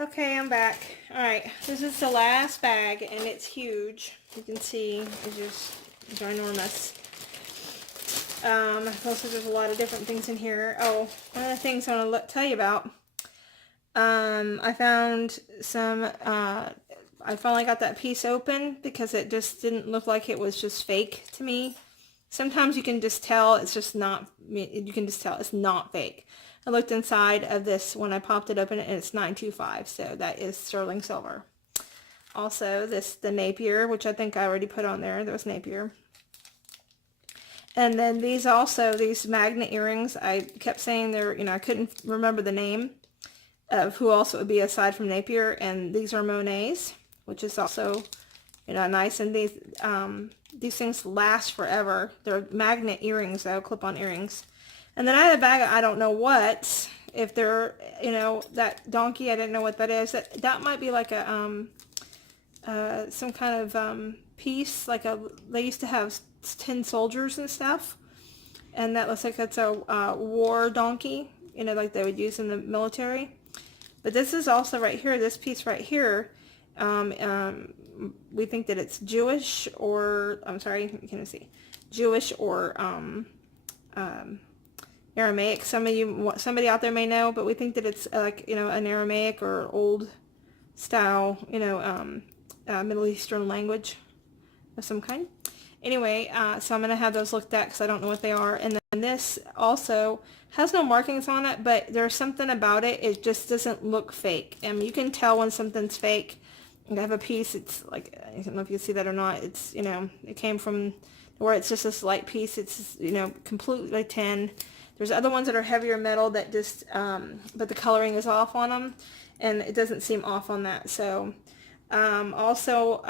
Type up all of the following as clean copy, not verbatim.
Okay, I'm back. Alright, this is the last bag, and it's huge. You can see it's just ginormous. Also, there's a lot of different things in here. Oh, one of the things I want to tell you about. I found some, I finally got that piece open because it just didn't look like it was just fake to me. Sometimes you can just tell it's just not, you can just tell it's not fake. I looked inside of this when I popped it open and it's 925, so that is sterling silver. Also, the Napier, which I think I already put on there. There was Napier. And then these magnet earrings, I kept saying they're, I couldn't remember the name of who else it would be aside from Napier, and these are Monet's, which is also, nice. And these things last forever. They're magnet earrings though, clip-on earrings. And then I had a bag of I don't know what. If they're, that donkey, I didn't know what that is. That might be like a some kind of piece, like they used to have tin soldiers and stuff, and that looks like it's a war donkey, like they would use in the military. But this is also right here, this piece right here, we think that it's Jewish, or I'm sorry, you can't see, Jewish or Aramaic. Somebody out there may know, but we think that it's like, an Aramaic or old style, Middle Eastern language of some kind. Anyway, so I'm going to have those looked at because I don't know what they are. And then this also has no markings on it, but there's something about it. It just doesn't look fake. I mean, you can tell when something's fake. I have a piece, it's like, I don't know if you see that or not. It's, it came from where it's just this light piece. It's, completely tin. There's other ones that are heavier metal that just, but the coloring is off on them, and it doesn't seem off on that. So, also,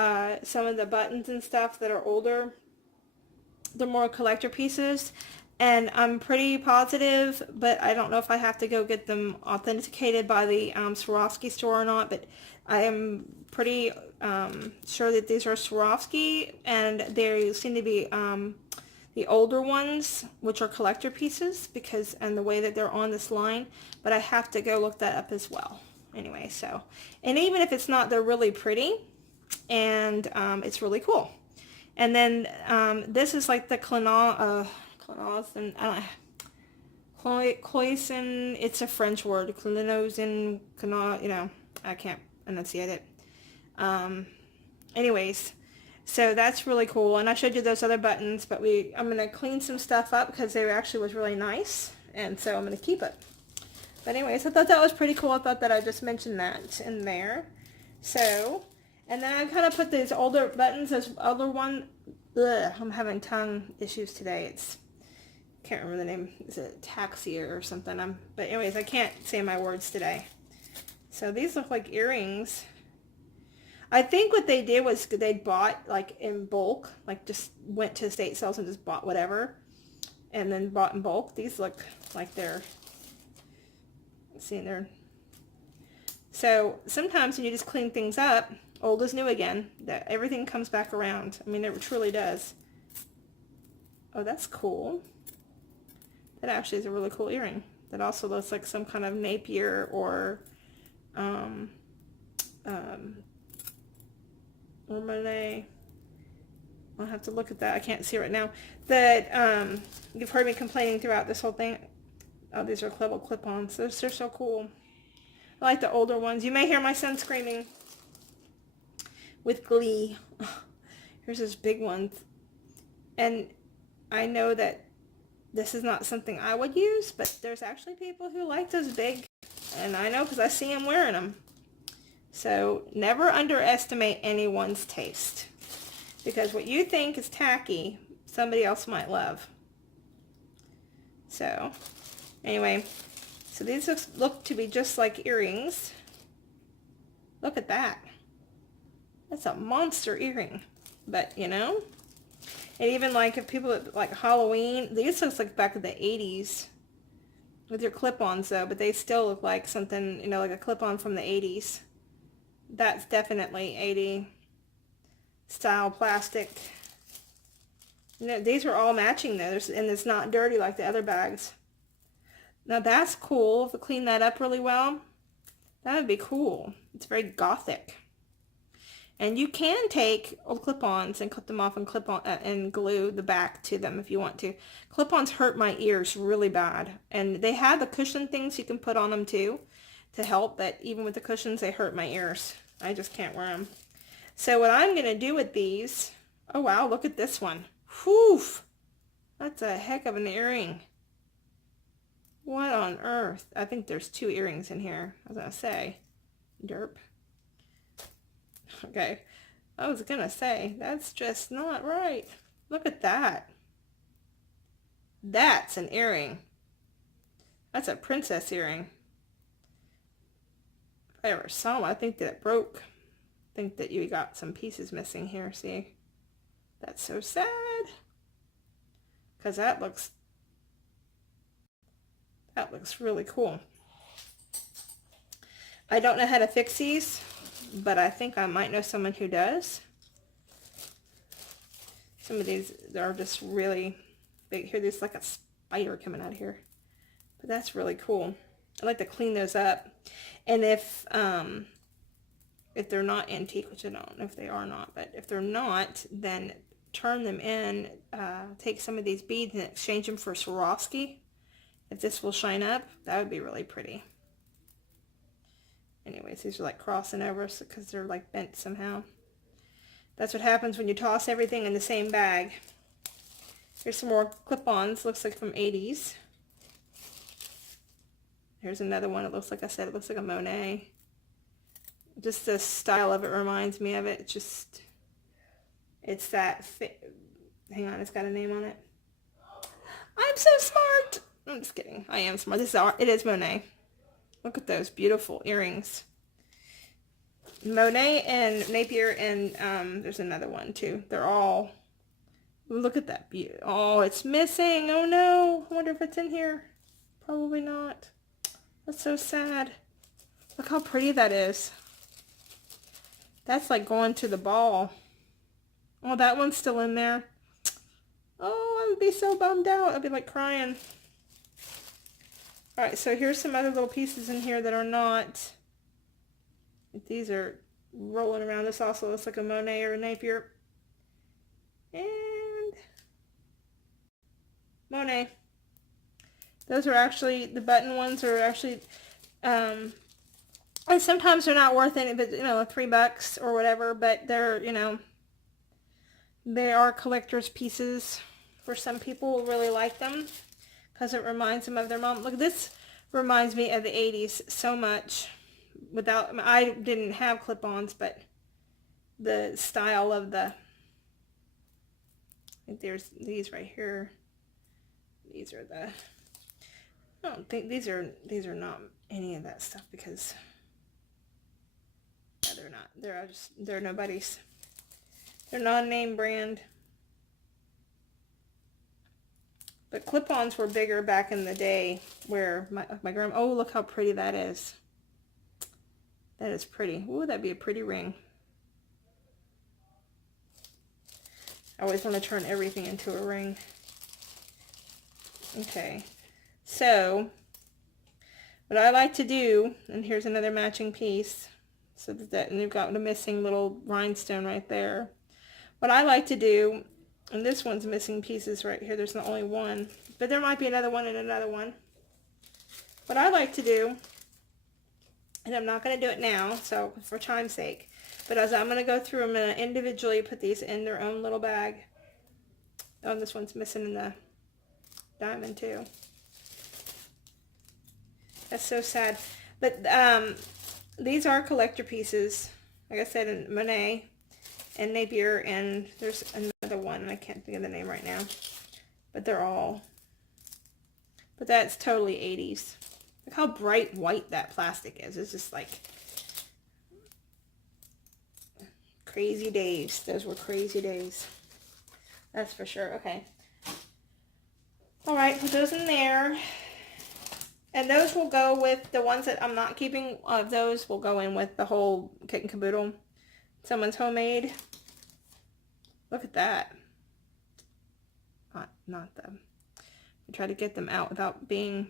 some of the buttons and stuff that are older, they're more collector pieces, and I'm pretty positive, but I don't know if I have to go get them authenticated by the Swarovski store or not, but I am pretty sure that these are Swarovski, and they seem to be the older ones, which are collector pieces, and the way that they're on this line, but I have to go look that up as well. Anyway, so, and even if it's not, they're really pretty, and it's really cool. And then this is like the cloison, it's a French word, cloison, I can't enunciate it. Anyways, so that's really cool, and I showed you those other buttons, but I'm going to clean some stuff up because they actually was really nice, and so I'm going to keep it. But anyways, I thought that was pretty cool. I thought that I just mentioned that in there. So, and then I kind of put these older buttons as other one. Ugh, I'm having tongue issues today. Can't remember the name. Is it taxia or something? But anyways, I can't say my words today. So these look like earrings. I think what they did was they bought like in bulk, like just went to estate sales and just bought whatever, and then bought in bulk. These look like they're, see there. So sometimes when you just clean things up, old is new again, that everything comes back around. I mean, it truly does. Oh, that's cool. That actually is a really cool earring. That also looks like some kind of Napier or Monet. I'll have to look at that. I can't see right now. That you've heard me complaining throughout this whole thing. Oh, these are clip-ons. They're so cool. I like the older ones. You may hear my son screaming with glee. Here's this big one. And I know that this is not something I would use, but there's actually people who like those big. And I know because I see them wearing them. So never underestimate anyone's taste. Because what you think is tacky, somebody else might love. So, anyway, so these look to be just like earrings. Look at that. That's a monster earring. But, and even like if people like Halloween, these looks like back in the 80s with your clip-ons though, but they still look like something, like a clip-on from the 80s. That's definitely 80 style plastic. These are all matching though, and it's not dirty like the other bags. Now that's cool. If I clean that up really well, That would be cool. It's very gothic. And you can take old clip-ons and clip them off and clip on and glue the back to them if you want to. Clip-ons hurt my ears really bad. And they have the cushion things you can put on them too to help, but even with the cushions, they hurt my ears. I just can't wear them. So what I'm going to do with these, oh wow, look at this one. Whew! That's a heck of an earring. What on earth? I think there's 2 earrings in here, I was going to say. Derp. Okay, I was gonna say, that's just not right. Look at that. That's an earring. That's a princess earring. If I ever saw one, I think that it broke. I think that you got some pieces missing here, see? That's so sad. Because that looks really cool. I don't know how to fix these, but I think I might know someone who does. Some of these are just really big. Here, there's like a spider coming out of here. But that's really cool. I like to clean those up. And if they're not antique, which I don't know if they are not, but if they're not, then turn them in, take some of these beads and exchange them for Swarovski. If this will shine up, that would be really pretty. Anyways, these are like crossing over because they're like bent somehow. That's what happens when you toss everything in the same bag. Here's some more clip-ons, looks like from 80s. Here's another one, it looks like I said, it looks like a Monet. Just the style of it reminds me of it. It's that, hang on, it's got a name on it. I'm so smart! I'm just kidding, I am smart. It is Monet. Look at those beautiful earrings. Monet and Napier, and there's another one too. They're all, look at that beauty. Oh, it's missing. Oh no. I wonder if it's in here. Probably not. That's so sad. Look how pretty that is. That's like going to the ball. Oh, that one's still in there. Oh, I would be so bummed out. I'd be like crying. Alright, so here's some other little pieces in here that are not. These are rolling around. This also looks like a Monet or a Napier. And Monet. Those are actually, the button ones are actually, and sometimes they're not worth any, but, you know, $3 or whatever, but they're, you know, they are collector's pieces. For some people really like them because it reminds them of their mom. Look, this reminds me of the 80s so much. I didn't have clip-ons, but the style of the, I think there's these right here. These are the, I don't think these are not any of that stuff because no, they're not. They're nobody's. They're non-name brand. But clip-ons were bigger back in the day where my grandma, oh, look how pretty that is. That is pretty. Ooh, that'd be a pretty ring. I always want to turn everything into a ring. Okay. So, what I like to do, and here's another matching piece. So that, and you've got the missing little rhinestone right there. What I like to do, and this one's missing pieces right here. There's not only one, but there might be another one and another one. What I like to do, and I'm not going to do it now, so for time's sake, but as I'm going to go through them and individually put these in their own little bag. Oh, and this one's missing in the diamond too. That's so sad. But these are collector pieces. Like I said, in Monet and Napier, and there's another one, and I can't think of the name right now. But they're all, but that's totally 80s. Look how bright white that plastic is. It's just like crazy days. Those were crazy days. That's for sure. Okay. All right, put those in there. And those will go with the ones that I'm not keeping. Those will go in with the whole kit and caboodle. Someone's homemade. Look at that. Not them. I try to get them out without being.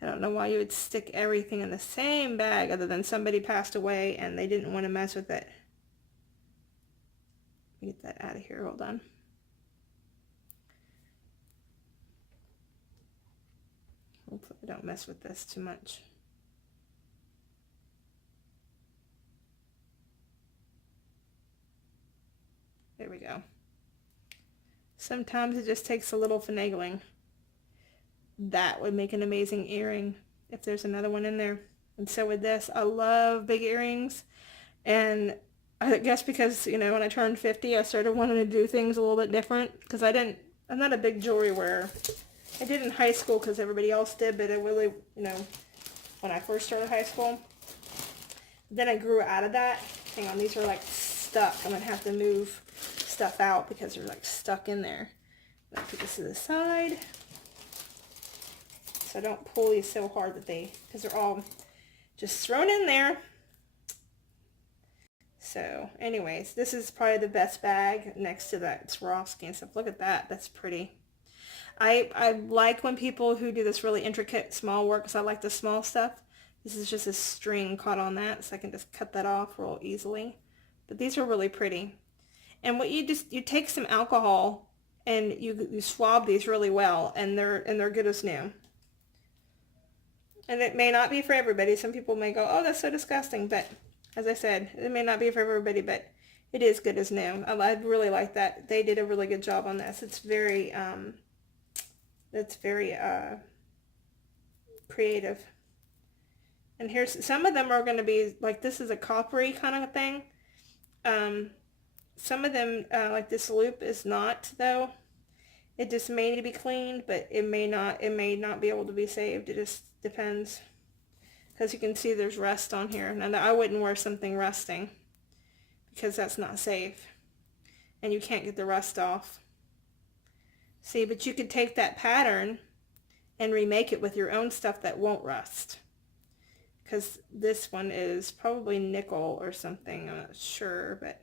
I don't know why you would stick everything in the same bag other than somebody passed away and they didn't want to mess with it. Let me get that out of here. Hold on. Hopefully I don't mess with this too much. There we go. Sometimes it just takes a little finagling. That would make an amazing earring if there's another one in there. And so with this, I love big earrings. And I guess because, you know, when I turned 50, I started wanting to do things a little bit different. Because I'm not a big jewelry wearer. I did in high school because everybody else did, but it really, you know, when I first started high school. Then I grew out of that. Hang on, these are like stuck. I'm going to have to move stuff out because they're like stuck in there. I'll put this to the side. So I don't pull these so hard that because they're all just thrown in there. So anyways, this is probably the best bag next to that Swarovski and stuff. Look at that. That's pretty. I like when people who do this really intricate small work because I like the small stuff. This is just a string caught on that, so I can just cut that off real easily. But these are really pretty. And what you take some alcohol and you swab these really well, and they're good as new. And it may not be for everybody. Some people may go, oh, that's so disgusting. But as I said, it may not be for everybody, but it is good as new. I really like that. They did a really good job on this. It's very creative. And here's some of them are going to be like, this is a coppery kind of thing. Some of them, like this loop is not though. It just may need to be cleaned, but it may not be able to be saved. It just depends. Because you can see there's rust on here. Now I wouldn't wear something rusting because that's not safe. And you can't get the rust off. See, but you could take that pattern and remake it with your own stuff that won't rust. Because this one is probably nickel or something. I'm not sure, but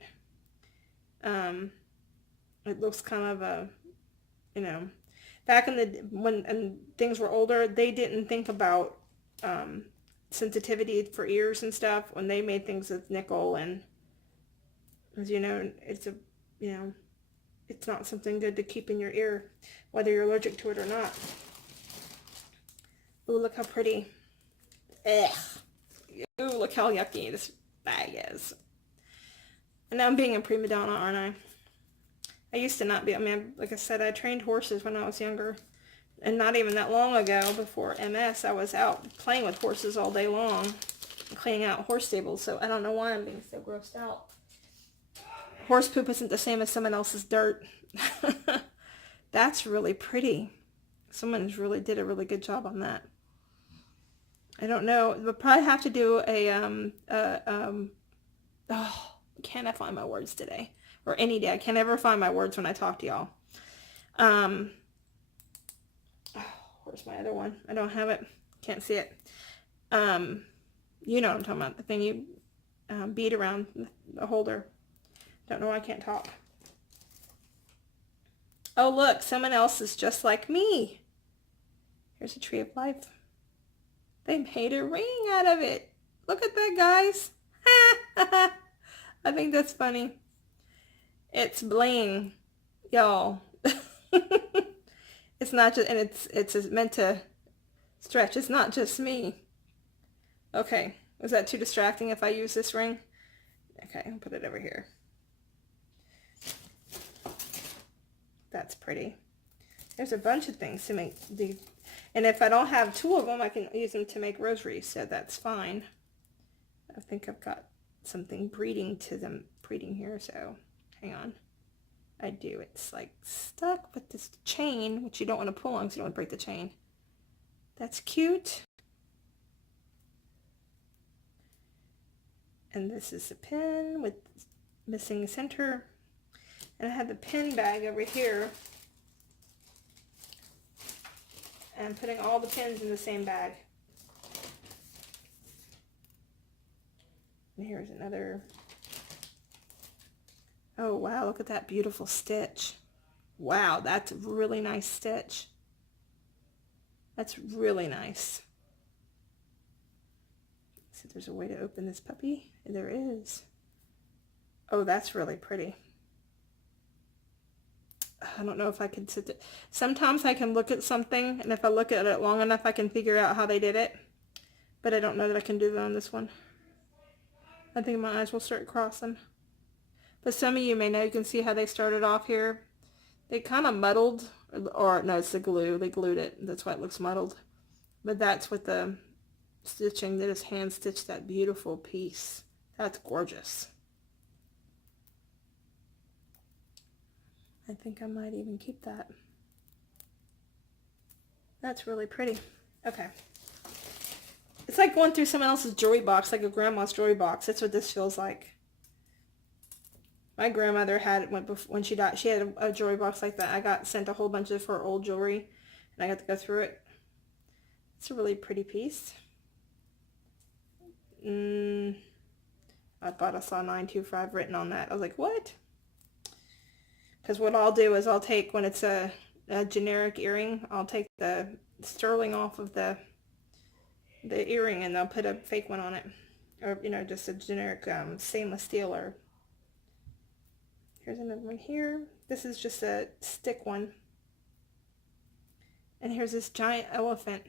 it looks kind of a, you know, back in when things were older, they didn't think about sensitivity for ears and stuff when they made things with nickel, and as you know, it's not something good to keep in your ear, whether you're allergic to it or not. Ooh, look how pretty. Ugh. Ooh, look how yucky this bag is. And now I'm being a prima donna, aren't I? I used to not be. I mean, like I said, I trained horses when I was younger. And not even that long ago, before MS, I was out playing with horses all day long. Cleaning out horse stables. So I don't know why I'm being so grossed out. Horse poop isn't the same as someone else's dirt. That's really pretty. Someone really did a really good job on that. I don't know. We'll probably have to do can't I find my words today? Or any day. I can't ever find my words when I talk to y'all. Where's my other one? I don't have it. Can't see it. You know what I'm talking about. The thing you bead around the holder. Don't know why I can't talk. Oh, look. Someone else is just like me. Here's a tree of life. They made a ring out of it. Look at that, guys. I think that's funny. It's bling, y'all. It's not just, and it's meant to stretch. It's not just me. Okay, was that too distracting if I use this ring? Okay, I'll put it over here. That's pretty. There's a bunch of things to make the, and if I don't have two of them, I can use them to make rosaries, so that's fine. I think I've got something breeding here, so hang on. I do. It's like stuck with this chain, which you don't want to pull on because you don't want to break the chain. That's cute. And this is the pin with missing center. And I have the pin bag over here. And I'm putting all the pins in the same bag. And here's another. Oh, wow, look at that beautiful stitch. Wow, that's a really nice stitch. That's really nice. see if there's a way to open this puppy. There is. Oh, that's really pretty. I don't know if I can sit there. Sometimes I can look at something, and if I look at it long enough, I can figure out how they did it. But I don't know that I can do that on this one. I think my eyes will start crossing. But some of you may know, you can see how they started off here. They kind of muddled, or no, it's the glue. They glued it. That's why it looks muddled. But that's with the stitching. They just hand stitched that beautiful piece. That's gorgeous. I think I might even keep that. That's really pretty. Okay. It's like going through someone else's jewelry box, like a grandma's jewelry box. That's what this feels like. My grandmother had, when she died, she had a jewelry box like that. I got sent a whole bunch of her old jewelry, and I got to go through it. It's a really pretty piece. I thought I saw 925 written on that. I was like, what? Because what I'll do is I'll take, when it's a generic earring, I'll take the sterling off of the earring, and I'll put a fake one on it. Or, you know, just a generic stainless steel. Or here's another one here. This is just a stick one. And here's this giant elephant.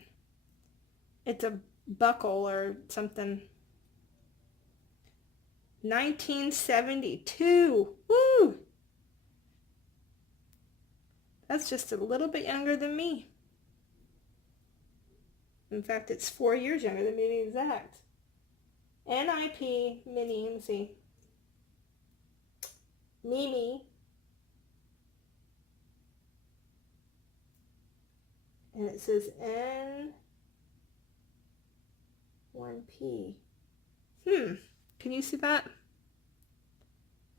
It's a buckle or something. 1972. Woo! That's just a little bit younger than me. In fact, it's 4 years younger than me to be exact. NIP Mini, let me see. Mimi. And it says N1P. Can you see that?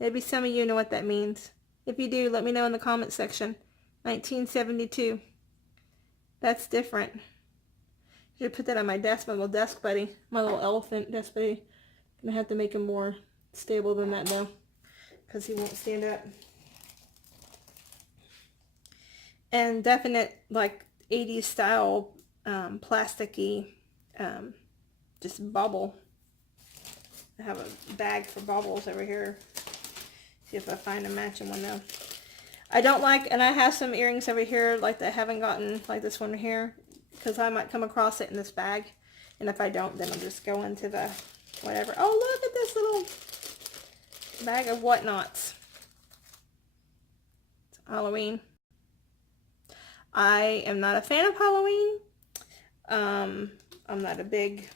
Maybe some of you know what that means. If you do, let me know in the comment section. 1972. That's different. I should put that on my desk, my little desk buddy. My little elephant desk buddy. Gonna have to make him more stable than that though, because he won't stand up. And definite like 80s style plasticky just bubble. I have a bag for bubbles over here. See if I find a matching one though. I don't like, and I have some earrings over here like that I haven't gotten, like this one here, because I might come across it in this bag. And if I don't, then I'll just go into the whatever. Oh, look at this little bag of whatnots. It's Halloween. I am not a fan of Halloween. I'm not a big,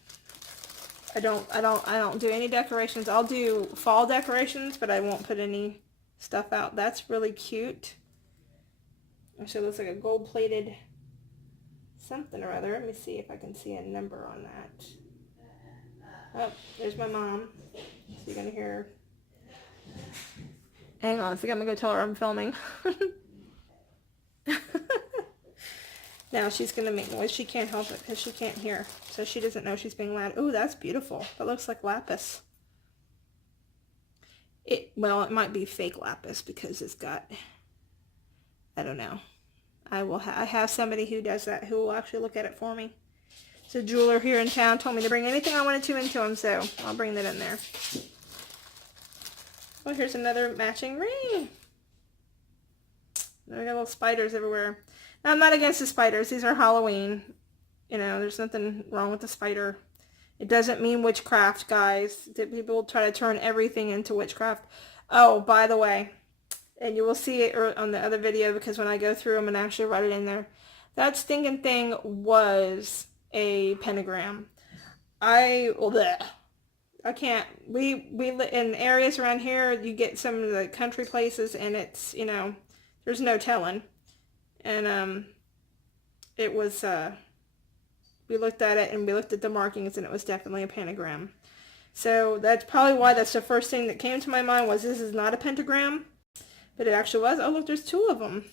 I don't do any decorations. I'll do fall decorations, but I won't put any stuff out. That's really cute. Actually, it looks like a gold-plated something or other. Let me see if I can see a number on that. Oh, there's my mom. So you're gonna hear. Hang on, I think I'm gonna go tell her I'm filming. Now she's gonna make noise. She can't help it because she can't hear, so she doesn't know she's being loud. Oh, that's beautiful. That looks like lapis. Well, it might be fake lapis because it's got, I don't know. I have somebody who does that, who will actually look at it for me. So a jeweler here in town told me to bring anything I wanted to into him, so I'll bring that in there. Oh, here's another matching ring. There we got little spiders everywhere. Now, I'm not against the spiders. These are Halloween. You know, there's nothing wrong with the spider. It doesn't mean witchcraft, guys. People try to turn everything into witchcraft. Oh, by the way, and you will see it on the other video because when I go through them and actually write it in there, that stinking thing was a pentagram. I can't. We in areas around here, you get some of the country places, and it's, you know, there's no telling. And it was we looked at it and we looked at the markings, and it was definitely a pentagram. So that's probably why that's the first thing that came to my mind, was this is not a pentagram, but it actually was. Oh, look, there's two of them.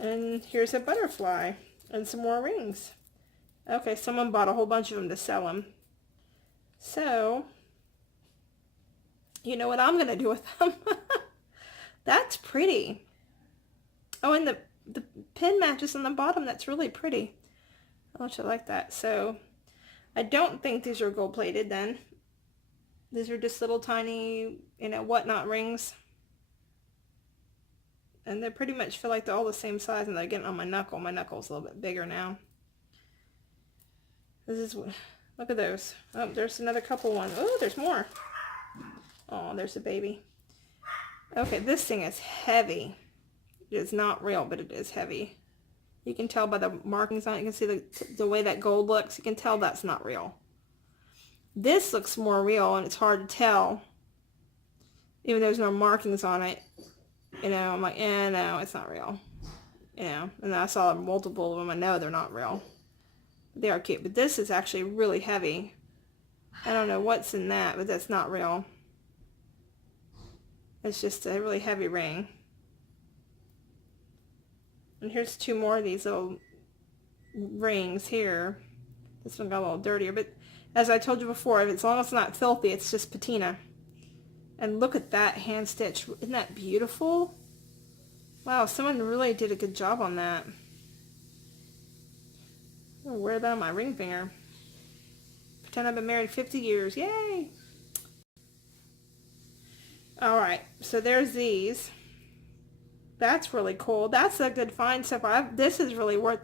And here's a butterfly and some more rings. Okay, someone bought a whole bunch of them to sell them. So, you know what I'm going to do with them? That's pretty. Oh, and the pin matches on the bottom. That's really pretty. I actually like that. So, I don't think these are gold plated then. These are just little tiny, you know, whatnot rings. And they pretty much feel like they're all the same size, and they're getting on my knuckle. My knuckle's a little bit bigger now. This is, look at those. Oh, there's another couple ones. Oh, there's more. Oh, there's a baby. Okay, this thing is heavy. It is not real, but it is heavy. You can tell by the markings on it. You can see the way that gold looks. You can tell that's not real. This looks more real, and it's hard to tell. Even though there's no markings on it. You know, I'm like, no, it's not real. You know, and I saw multiple of them. I know they're not real. They are cute, but this is actually really heavy. I don't know what's in that, but that's not real. It's just a really heavy ring. And here's two more of these little rings here. This one got a little dirtier, but as I told you before, as long as it's not filthy, it's just patina. And look at that hand stitch. Isn't that beautiful? Wow, someone really did a good job on that. I'm gonna wear that on my ring finger. Pretend I've been married 50 years. Yay! Alright, so there's these. That's really cool. That's a good find so far. This is really worth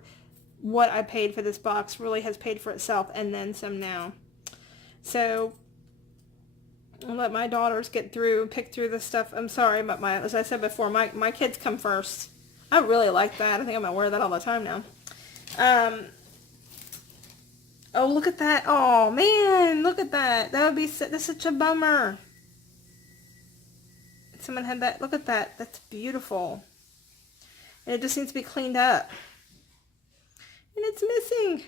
what I paid for this box. Really has paid for itself, and then some now. So I'll let my daughters pick through this stuff. I'm sorry, but as I said before, my kids come first. I really like that. I think I'm gonna wear that all the time now. Oh, look at that. Oh man, look at that. That's such a bummer. Someone had that. Look at that. That's beautiful. And it just needs to be cleaned up. And it's missing.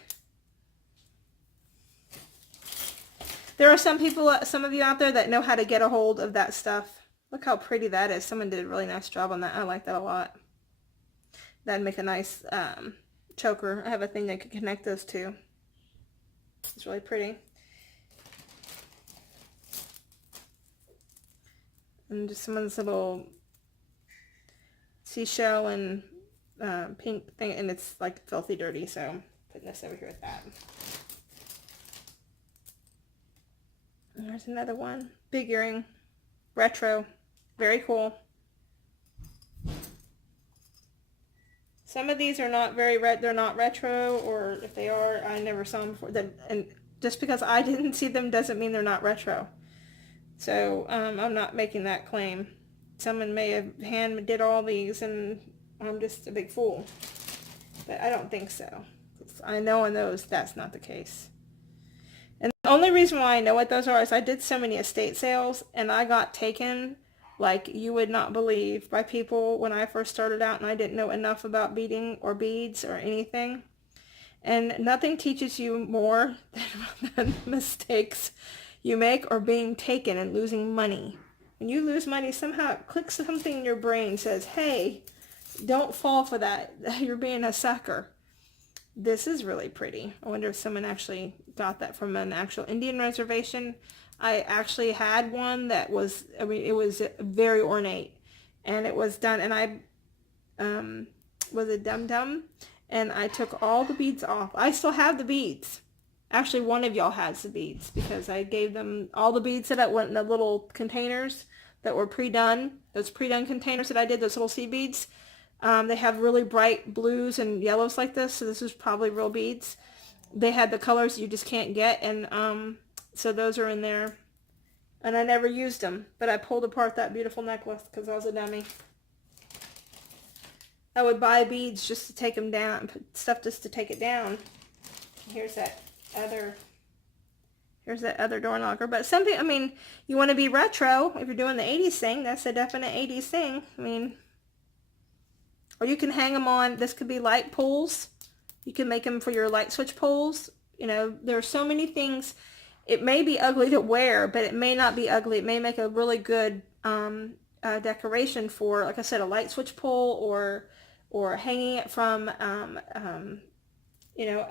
There are some of you out there that know how to get a hold of that stuff. Look how pretty that is. Someone did a really nice job on that. I like that a lot. That'd make a nice choker. I have a thing that could connect those two. It's really pretty. And just some of this little seashell and pink thing, and it's like filthy dirty, so I'm putting this over here with that. And there's another one. Big earring. Retro. Very cool. Some of these are not they're not retro, or if they are, I never saw them before. And just because I didn't see them doesn't mean they're not retro. So I'm not making that claim. Someone may have did all these, and I'm just a big fool. But I don't think so. I know in those that's not the case. And the only reason why I know what those are is I did so many estate sales, and I got taken like you would not believe by people when I first started out, and I didn't know enough about beading or beads or anything. And nothing teaches you more than mistakes you make or being taken and losing money. When you lose money, somehow it clicks something in your brain, says, hey, don't fall for that. You're being a sucker. This is really pretty. I wonder if someone actually got that from an actual Indian reservation. I actually had one that was, I mean, it was very ornate. And it was done, and I was a dum-dum, and I took all the beads off. I still have the beads. Actually, one of y'all has the beads, because I gave them all the beads that went in the little containers that were pre-done. Those pre-done containers that I did, those little seed beads. They have really bright blues and yellows like this, so this is probably real beads. They had the colors you just can't get, and so those are in there. And I never used them, but I pulled apart that beautiful necklace because I was a dummy. I would buy beads just to take them down, stuff just to take it down. Here's that other door knocker. But something, I mean, you want to be retro if you're doing the 80s thing. That's a definite 80s thing. I mean, or you can hang them on. This could be light poles. You can make them for your light switch poles. You know, there are so many things. It may be ugly to wear, but it may not be ugly. It may make a really good decoration for, like I said, a light switch pole, or hanging it from you know,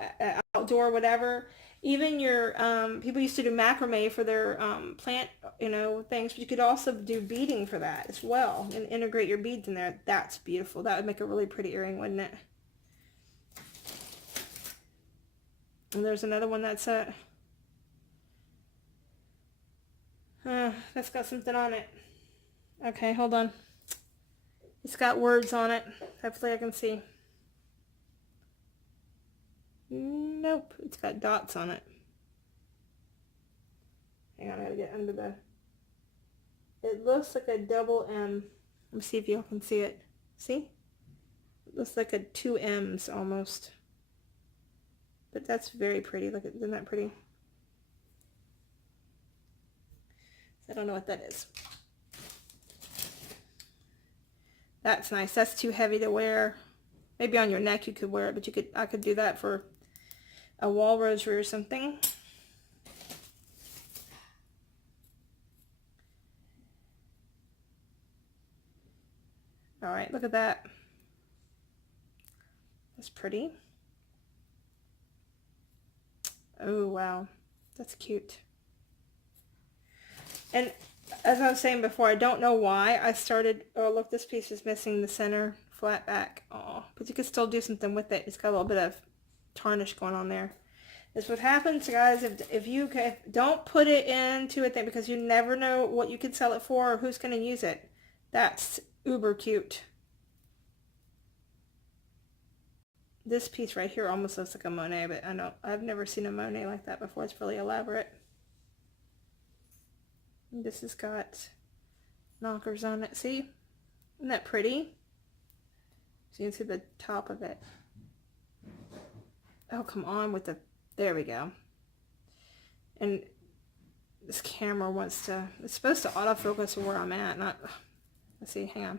outdoor, whatever. Even your, people used to do macrame for their plant, you know, things, but you could also do beading for that as well, and integrate your beads in there. That's beautiful. That would make a really pretty earring, wouldn't it? And there's another one that's That's got something on it. Okay, hold on. It's got words on it. Hopefully I can see. Nope, it's got dots on it. Hang on, I gotta get under the... It looks like a double M. Let me see if you can see it. See? It looks like a 2 M's almost. But that's very pretty. Look at, isn't that pretty? I don't know what that is. That's nice. That's too heavy to wear. Maybe on your neck you could wear it, but I could do that for a wall rosary or something. All right, look at that. That's pretty. Oh, wow. That's cute. And as I was saying before, I don't know why I started... Oh, look, this piece is missing the center flat back. Oh, but you could still do something with it. It's got a little bit of tarnish going on there. That's what happens, guys, if you don't put it into a thing, because you never know what you could sell it for or who's going to use it. That's uber cute. This piece right here almost looks like a Monet, but I've never seen a Monet like that before. It's really elaborate. And this has got knockers on it. See? Isn't that pretty? So you can see the top of it. Oh, come on with the... There we go. And this camera wants to... It's supposed to autofocus where I'm at, not... Let's see, hang on.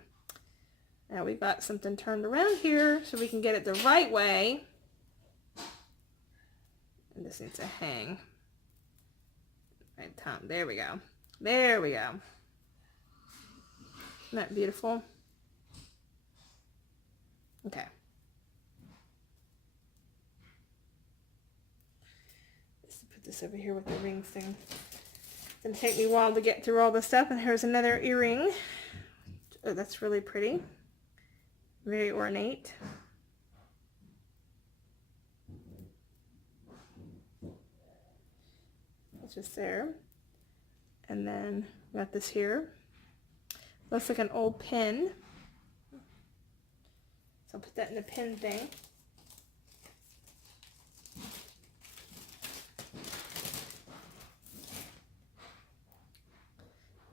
Now we've got something turned around here so we can get it the right way. And this needs to hang. Right time. There we go. There we go. Isn't that beautiful? Okay. Let's put this over here with the ring thing. It's gonna take me a while to get through all this stuff. And here's another earring. Oh, that's really pretty. Very ornate. It's just there. And then we got this here. Looks like an old pin. So I'll put that in the pin thing.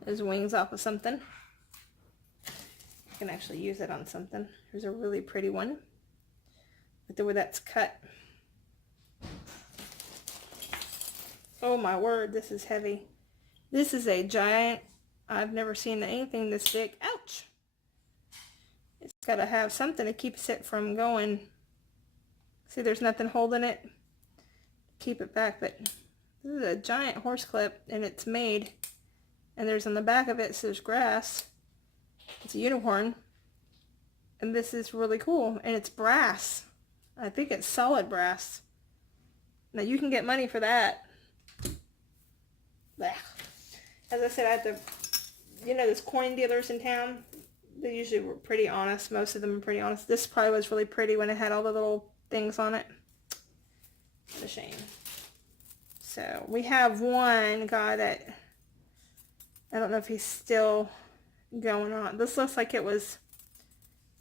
There's wings off of something. I can actually use it on something. Here's a really pretty one. Look at where that's cut. Oh my word, this is heavy. This is a giant. I've never seen anything this big. Ouch! It's got to have something that keeps it from going. See, there's nothing holding it. Keep it back, but this is a giant horse clip, and it's made. And there's on the back of it, so there's grass. It's a unicorn. And this is really cool. And it's brass. I think it's solid brass. Now you can get money for that. Blech. As I said, I have to, you know, those coin dealers in town, they usually were pretty honest. Most of them are pretty honest. This probably was really pretty when it had all the little things on it. What a shame. So we have one guy that, I don't know if he's still going on. This looks like it was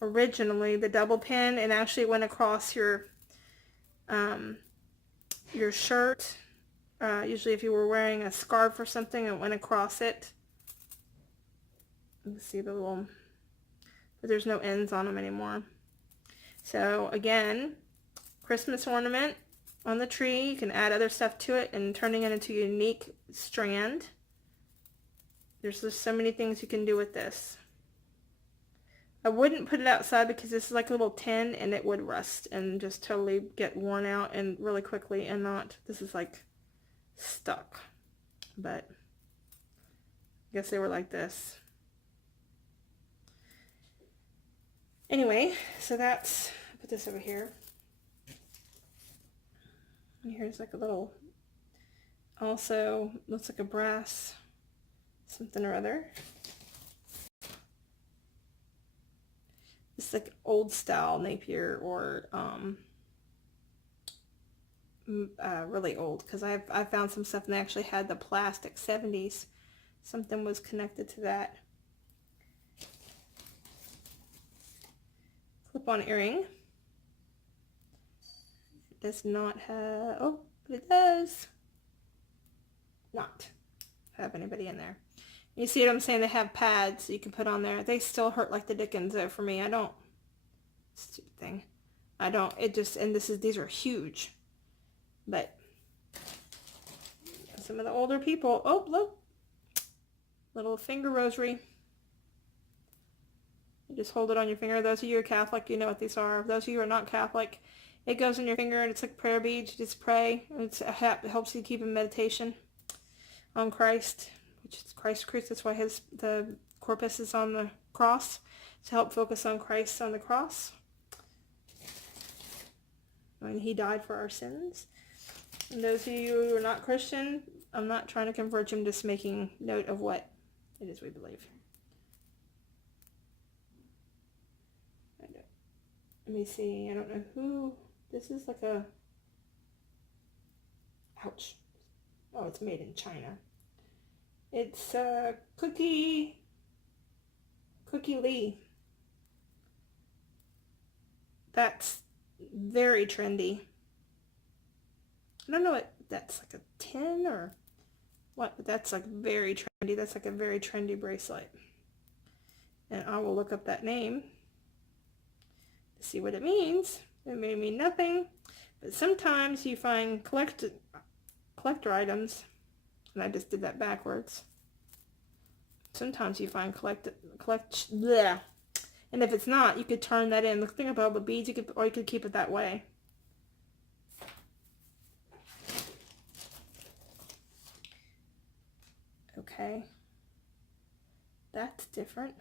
originally the double pin and actually went across your shirt. Usually if you were wearing a scarf or something, it went across it. You can see the little, but there's no ends on them anymore. So again, Christmas ornament on the tree. You can add other stuff to it and turning it into a unique strand. There's just so many things you can do with this. I wouldn't put it outside because this is like a little tin and it would rust and just totally get worn out and really quickly, and not, this is like stuck. But I guess they were like this. Anyway, so that's, put this over here. And here's like a little, also looks like a brass something or other. It's like old style Napier, or really old, because I found some stuff and they actually had the plastic 70s something was connected to that. Clip-on earring. It does not have, oh, but it does not have anybody in there. You see what I'm saying? They have pads you can put on there. They still hurt like the dickens though for me. I don't, stupid thing. I don't, it just, and these are huge. But some of the older people, oh, look, little finger rosary. You just hold it on your finger. Those of you who are Catholic, you know what these are. Those of you who are not Catholic, it goes on your finger and it's like prayer beads. You just pray. It helps you keep in meditation on Christ, which is Christ Crucified. That's why the corpus is on the cross, to help focus on Christ on the cross. When he died for our sins. And those of you who are not Christian, I'm not trying to convert you, I'm just making note of what it is we believe. Let me see, I don't know who, this is like a, ouch. Oh, it's made in China. It's Cookie Lee. That's very trendy. I don't know what that's like, a 10 or what, but that's like very trendy. That's like a very trendy bracelet. And I will look up that name to see what it means. It may mean nothing, but sometimes you find collector items, and I just did that backwards. Sometimes you find bleh. And if it's not, you could turn that in. Think about all the beads, or you could keep it that way. Okay, that's different.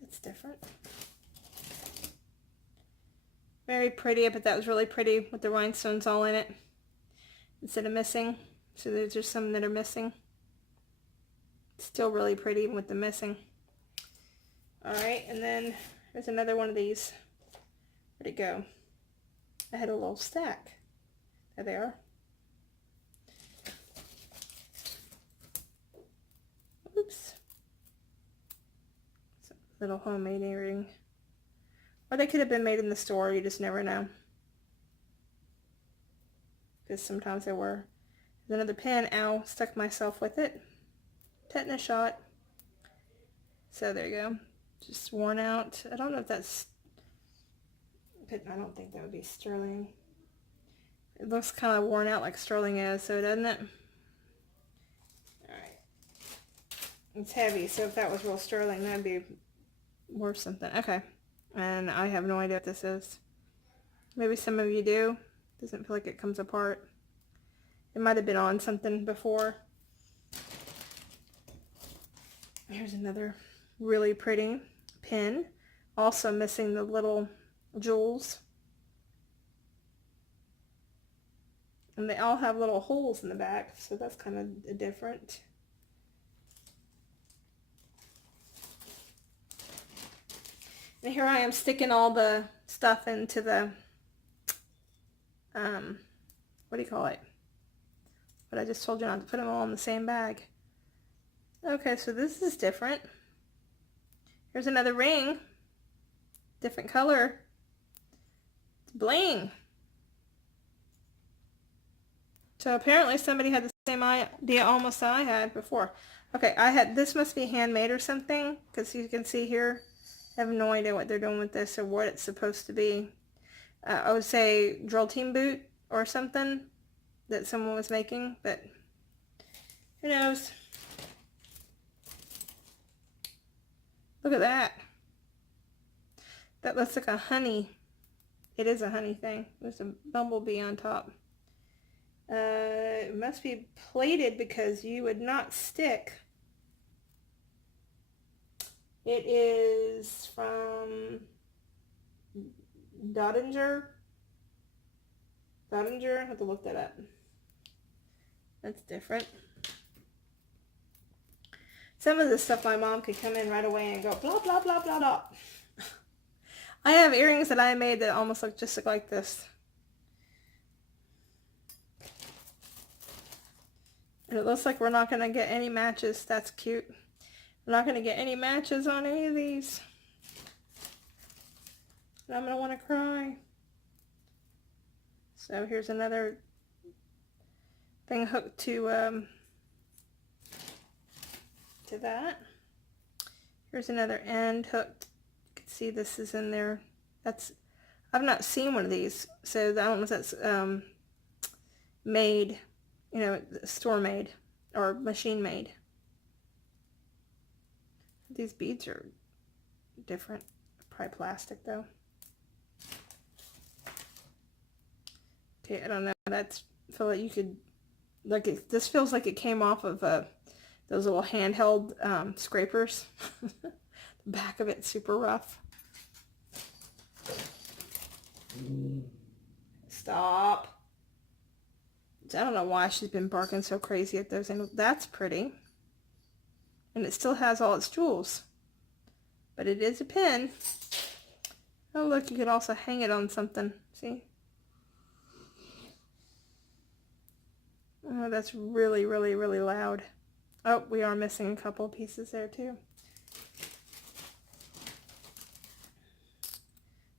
That's different. Very pretty. I bet that was really pretty with the rhinestones all in it instead of missing. So there's just some that are missing. Still really pretty even with the missing. Alright, and then there's another one of these. Where'd it go? I had a little stack. There they are. Oops. Little homemade earring. Or they could have been made in the store, you just never know. Because sometimes they were. There's another pin. Ow, stuck myself with it. Tetanus shot. So there you go. Just worn out. I don't know if that's, I don't think that would be sterling. It looks kind of worn out like sterling is, so doesn't it? Alright. It's heavy, so if that was real sterling, that'd be worth something. Okay. And I have no idea what this is. Maybe some of you do. Doesn't feel like it comes apart. It might have been on something before. Here's another really pretty pin. Also missing the little jewels. And they all have little holes in the back, so that's kind of different. And here I am sticking all the stuff into the, what do you call it? But I just told you not to put them all in the same bag. Okay, so this is different. Here's another ring. Different color. It's bling. So apparently somebody had the same idea almost that I had before. Okay, this must be handmade or something, because you can see here, I have no idea what they're doing with this or what it's supposed to be. I would say drill team boot or something that someone was making, but who knows? Look at that. That looks like a honey. It is a honey thing. There's a bumblebee on top. It must be plated because you would not stick. It is from Dottinger. I have to look that up. That's different. Some of this stuff my mom could come in right away and go blah blah blah blah blah. I have earrings that I made that almost look like this. And it looks like we're not going to get any matches. That's cute. We're not going to get any matches on any of these. And I'm going to want to cry. So here's another thing hooked to that. Here's another end hooked. You can see this is in there. I've not seen one of these, so I don't know if that's made, you know, store made or machine made. These beads are different, probably plastic though. Okay, I don't know. I feel like you could, like, this feels like it came off of those little handheld scrapers. The back of it's super rough. Stop. I don't know why she's been barking so crazy at those. And that's pretty. And it still has all its jewels. But it is a pin. Oh, look, you could also hang it on something. See? Oh, that's really, really, really loud. Oh, we are missing a couple pieces there too.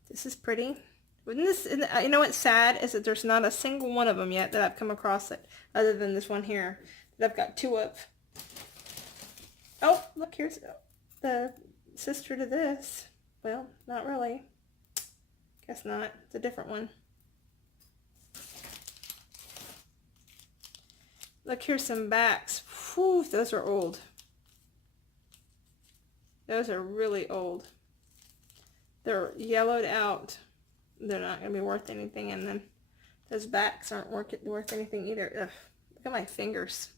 This is pretty. Wouldn't this, you know what's sad is that there's not a single one of them yet that I've come across it, other than this one here that I've got two of. Oh, look, here's the sister to this. Well, not really. Guess not. It's a different one. Look, here's some backs. Whew, those are old. Those are really old. They're yellowed out. They're not going to be worth anything, and then those backs aren't worth anything either. Ugh, look at my fingers.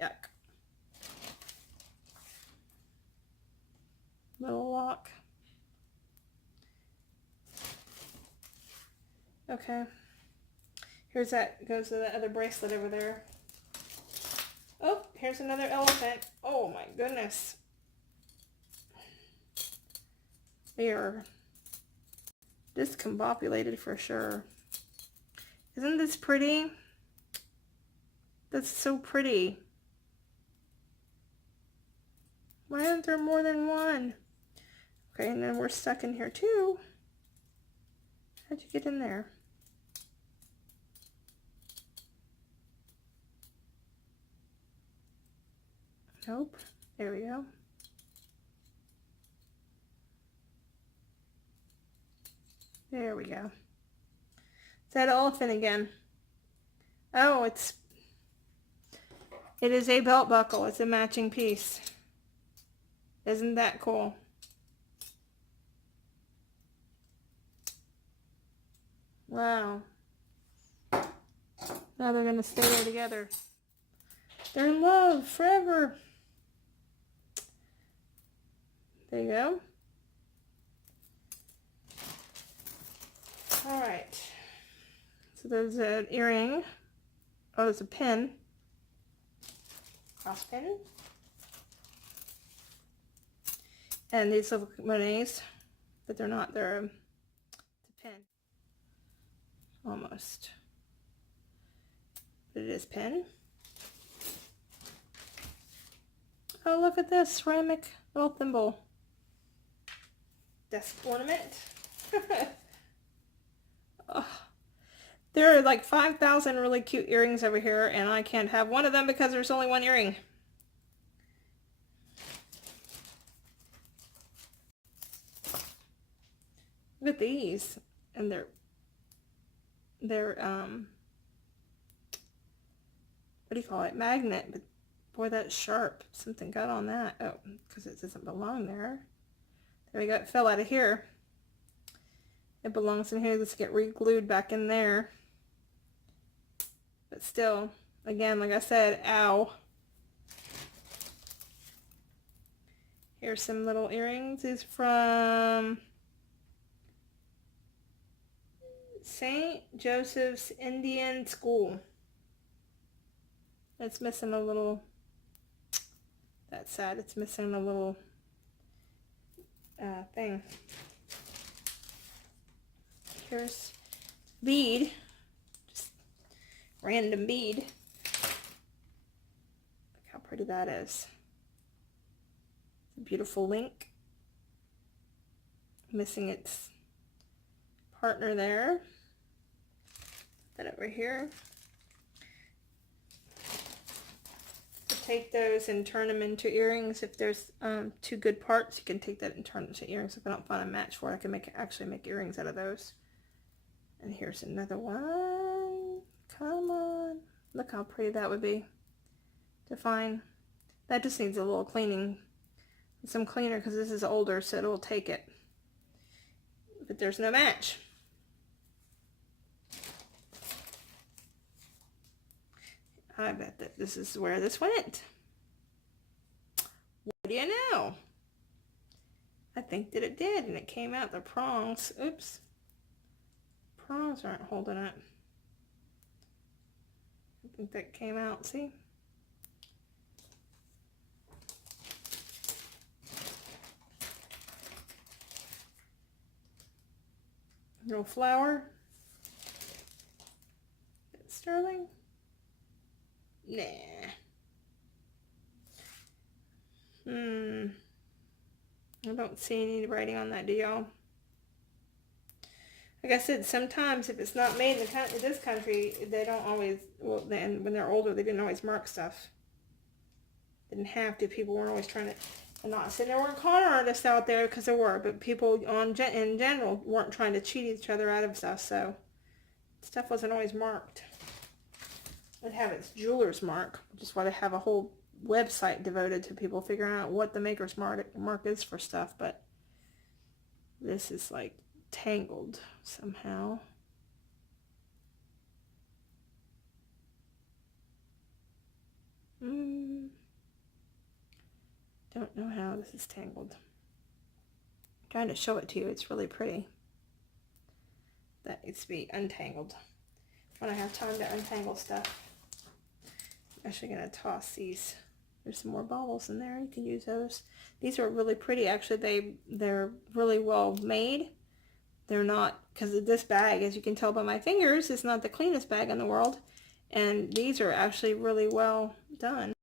Yuck. Little lock. Okay. Here's that, goes to the other bracelet over there. Oh, here's another elephant. Oh my goodness. They are discombobulated for sure. Isn't this pretty? That's so pretty. Why aren't there more than one? Okay, and then we're stuck in here too. How'd you get in there? Nope. There we go. There we go. It's that elephant again. Oh, it is a belt buckle. It's a matching piece. Isn't that cool? Wow. Now they're gonna stay there together. They're in love forever. There you go. All right. So there's an earring. Oh, there's a pin. Cross pin. And these look like Monets, but they're not. They're a pin. Almost. But it is pin. Oh, look at this ceramic little thimble. Desk ornament. Oh, there are like 5,000 really cute earrings over here, and I can't have one of them because there's only one earring. Look at these, and they're what do you call it? Magnet, but boy, that's sharp. Something got on that. Oh, because it doesn't belong there. There we go. It fell out of here. It belongs in here. Let's get re-glued back in there. But still, again, like I said, ow. Here's some little earrings. These are from St. Joseph's Indian School. It's missing a little, that's sad, it's missing a little thing. Here's bead, just random bead. pretty that is. It's a beautiful link. Missing its partner there. Put that over here. Take those and turn them into earrings. If there's two good parts, you can take that and turn it into earrings. If I don't find a match for it, I can actually make earrings out of those. And here's another one. Come on. Look how pretty that would be to find. That just needs a little cleaning. Some cleaner because this is older, so it'll take it. But there's no match. I bet that this is where this went. What do you know? I think that it did, and it came out the prongs. Oops. Prongs aren't holding it. I think that came out, see? Little flower. Sterling? Nah. I don't see any writing on that, do y'all? Like I said, sometimes if it's not made in this country, they don't always, well, then when they're older, they didn't always mark stuff. They didn't have to. People weren't always trying to, I'm not saying there weren't con artists out there, because there were, but people in general weren't trying to cheat each other out of stuff, so stuff wasn't always marked. It'd have its jeweler's mark, which is why they have a whole website devoted to people figuring out what the maker's mark is for stuff, but this is like tangled somehow. Don't know how this is tangled. I'm trying to show it to you. It's really pretty. That needs to be untangled when I have time to untangle stuff. I'm actually going to toss these. There's some more baubles in there. You can use those. These are really pretty. Actually, they're really well made. They're not, because of this bag, as you can tell by my fingers, is not the cleanest bag in the world. And these are actually really well done.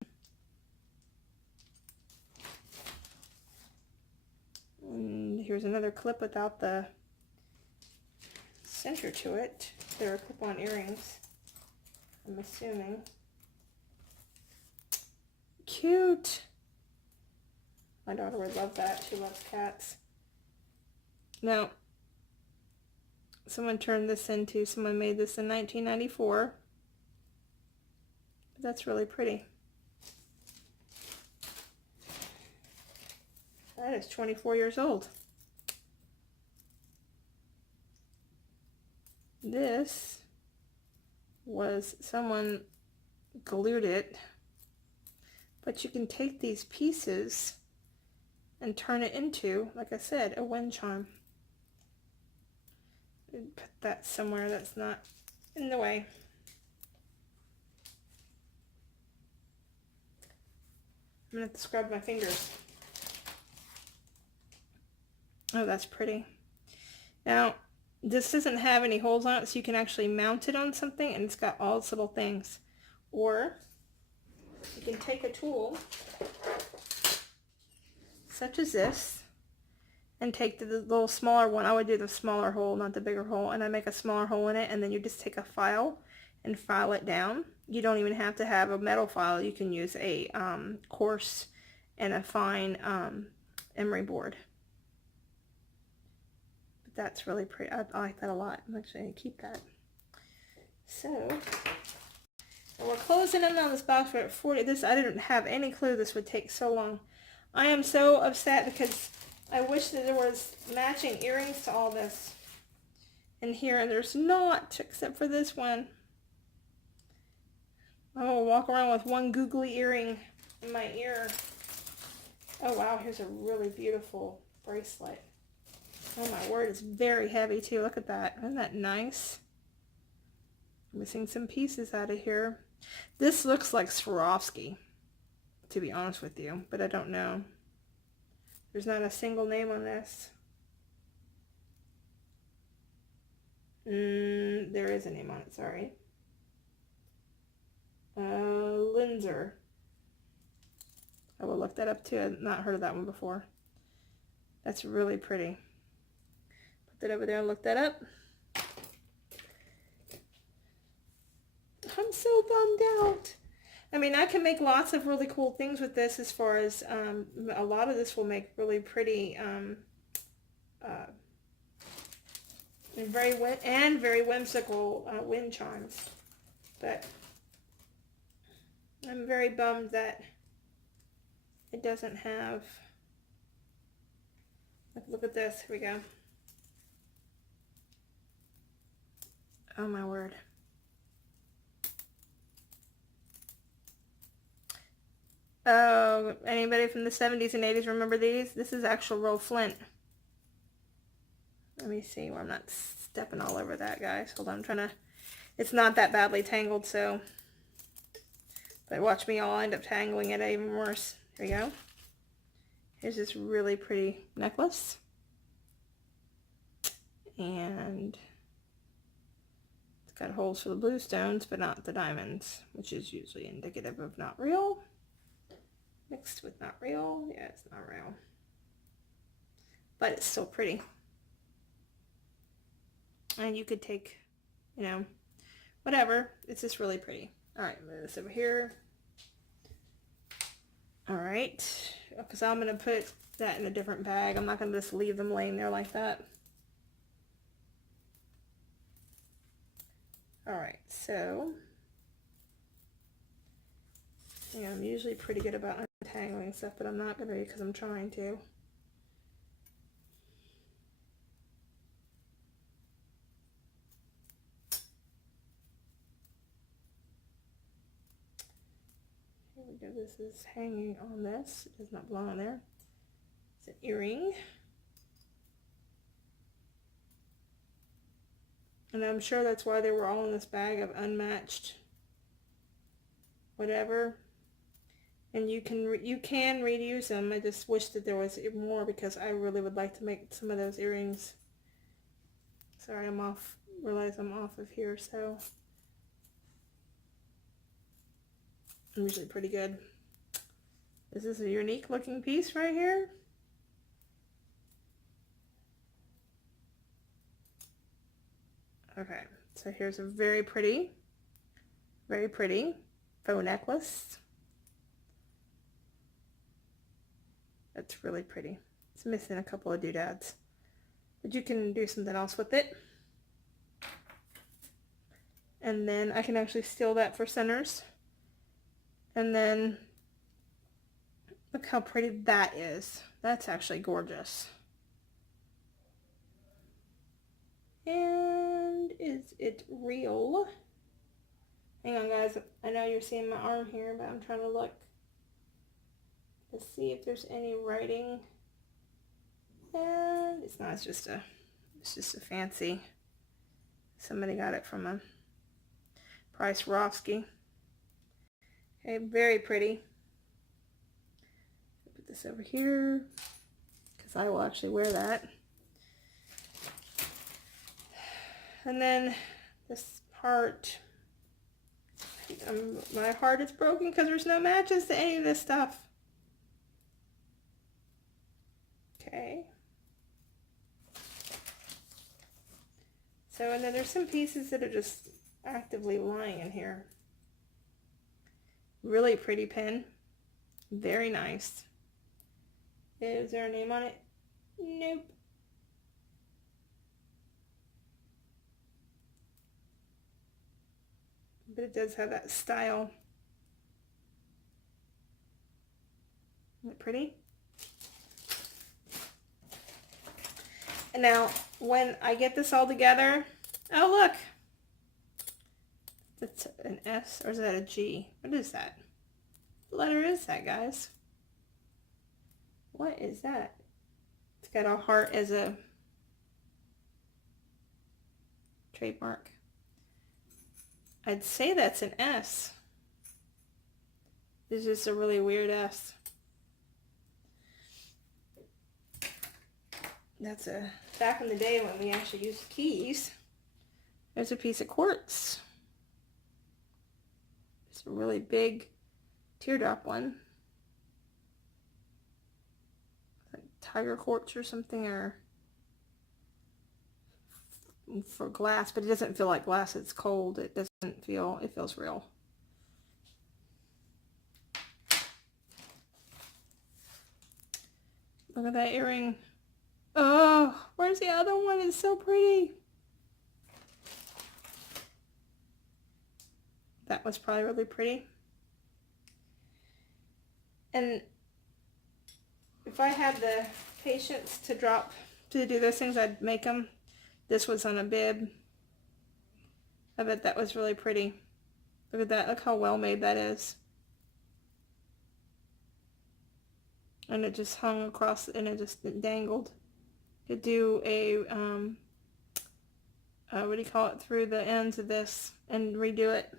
And here's another clip without the center to it. They're clip-on earrings, I'm assuming. Cute. My daughter would love that. She loves cats. Now, someone made this in 1994. But that's really pretty. That is 24 years old. This was, someone glued it. But you can take these pieces and turn it into, like I said, a wind chime. Put that somewhere that's not in the way. I'm going to have to scrub my fingers. Oh, that's pretty. Now, this doesn't have any holes on it, so you can actually mount it on something, and it's got all its little things. Or you can take a tool such as this and take the little smaller one. I would do the smaller hole, not the bigger hole, and I make a smaller hole in it, and then you just take a file and file it down. You don't even have to have a metal file. You can use a coarse and a fine emery board. But that's really pretty. I like that a lot. I'm actually going to keep that. So we're closing in on this box. We're at 40. This, I didn't have any clue this would take so long. I am so upset because I wish that there was matching earrings to all this in here, and there's not, except for this one. I'm going to walk around with one googly earring in my ear. Oh wow, here's a really beautiful bracelet. Oh my word, it's very heavy too. Look at that. Isn't that nice? Missing some pieces out of here. This looks like Swarovski, to be honest with you, but I don't know. There's not a single name on this. There is a name on it, sorry. Linzer. I will look that up too. I've not heard of that one before. That's really pretty. Put that over there and look that up. I'm so bummed out. I mean, I can make lots of really cool things with this as far as a lot of this will make really pretty and very whimsical wind chimes. But I'm very bummed that it doesn't have, look at this, here we go. Oh my word. Oh, anybody from the 70s and 80s remember these? This is actual real flint. Let me see where I'm not stepping all over that, guys. Hold on, I'm trying to, it's not that badly tangled, so, but watch me, I'll end up tangling it even worse. Here we go. Here's this really pretty necklace. And it's got holes for the blue stones, but not the diamonds, which is usually indicative of not real. Mixed with not real. Yeah, it's not real. But it's still pretty. And you could take, you know, whatever. It's just really pretty. Alright, move this over here. Alright. Because I'm going to put that in a different bag. I'm not going to just leave them laying there like that. Alright, so yeah, I'm usually pretty good about untangling stuff, but I'm not going to be because I'm trying to. Here we go. This is hanging on this. It does not belong on there. It's an earring. And I'm sure that's why they were all in this bag of unmatched whatever. And you can reuse them. I just wish that there was more because I really would like to make some of those earrings. Sorry, I'm off. Realize I'm off of here, so I'm usually pretty good. This is a unique looking piece right here. Okay, so here's a very pretty faux necklace. That's really pretty. It's missing a couple of doodads, but you can do something else with it. And then I can actually steal that for centers. And then look how pretty that is. That's actually gorgeous. And is it real? Hang on, guys. I know you're seeing my arm here, but I'm trying to look to see if there's any writing. And it's not. It's just a fancy. Somebody got it from a Price Rofsky. Okay, very pretty. Put this over here because I will actually wear that. And then this heart. My heart is broken because there's no matches to any of this stuff. Okay. So, and then there's some pieces that are just actively lying in here. Really pretty pin. Very nice. Is there a name on it? Nope. But it does have that style. Isn't it pretty? And now, when I get this all together, oh look! That's an S, or is that a G? What is that? What letter is that, guys? What is that? It's got a heart as a trademark. I'd say that's an S. It's just a really weird S. That's a, back in the day when we actually used keys. There's a piece of quartz. It's a really big teardrop one. tiger quartz or something, or for glass, but it doesn't feel like glass. It's cold. It doesn't feel, it feels real. Look at that earring. Oh, where's the other one? It's so pretty. That was probably really pretty. And if I had the patience to do those things, I'd make them. This was on a bib. I bet that was really pretty. Look at that. Look how well made that is. And it just hung across, and it just dangled. Could do a, what do you call it, through the ends of this and redo it.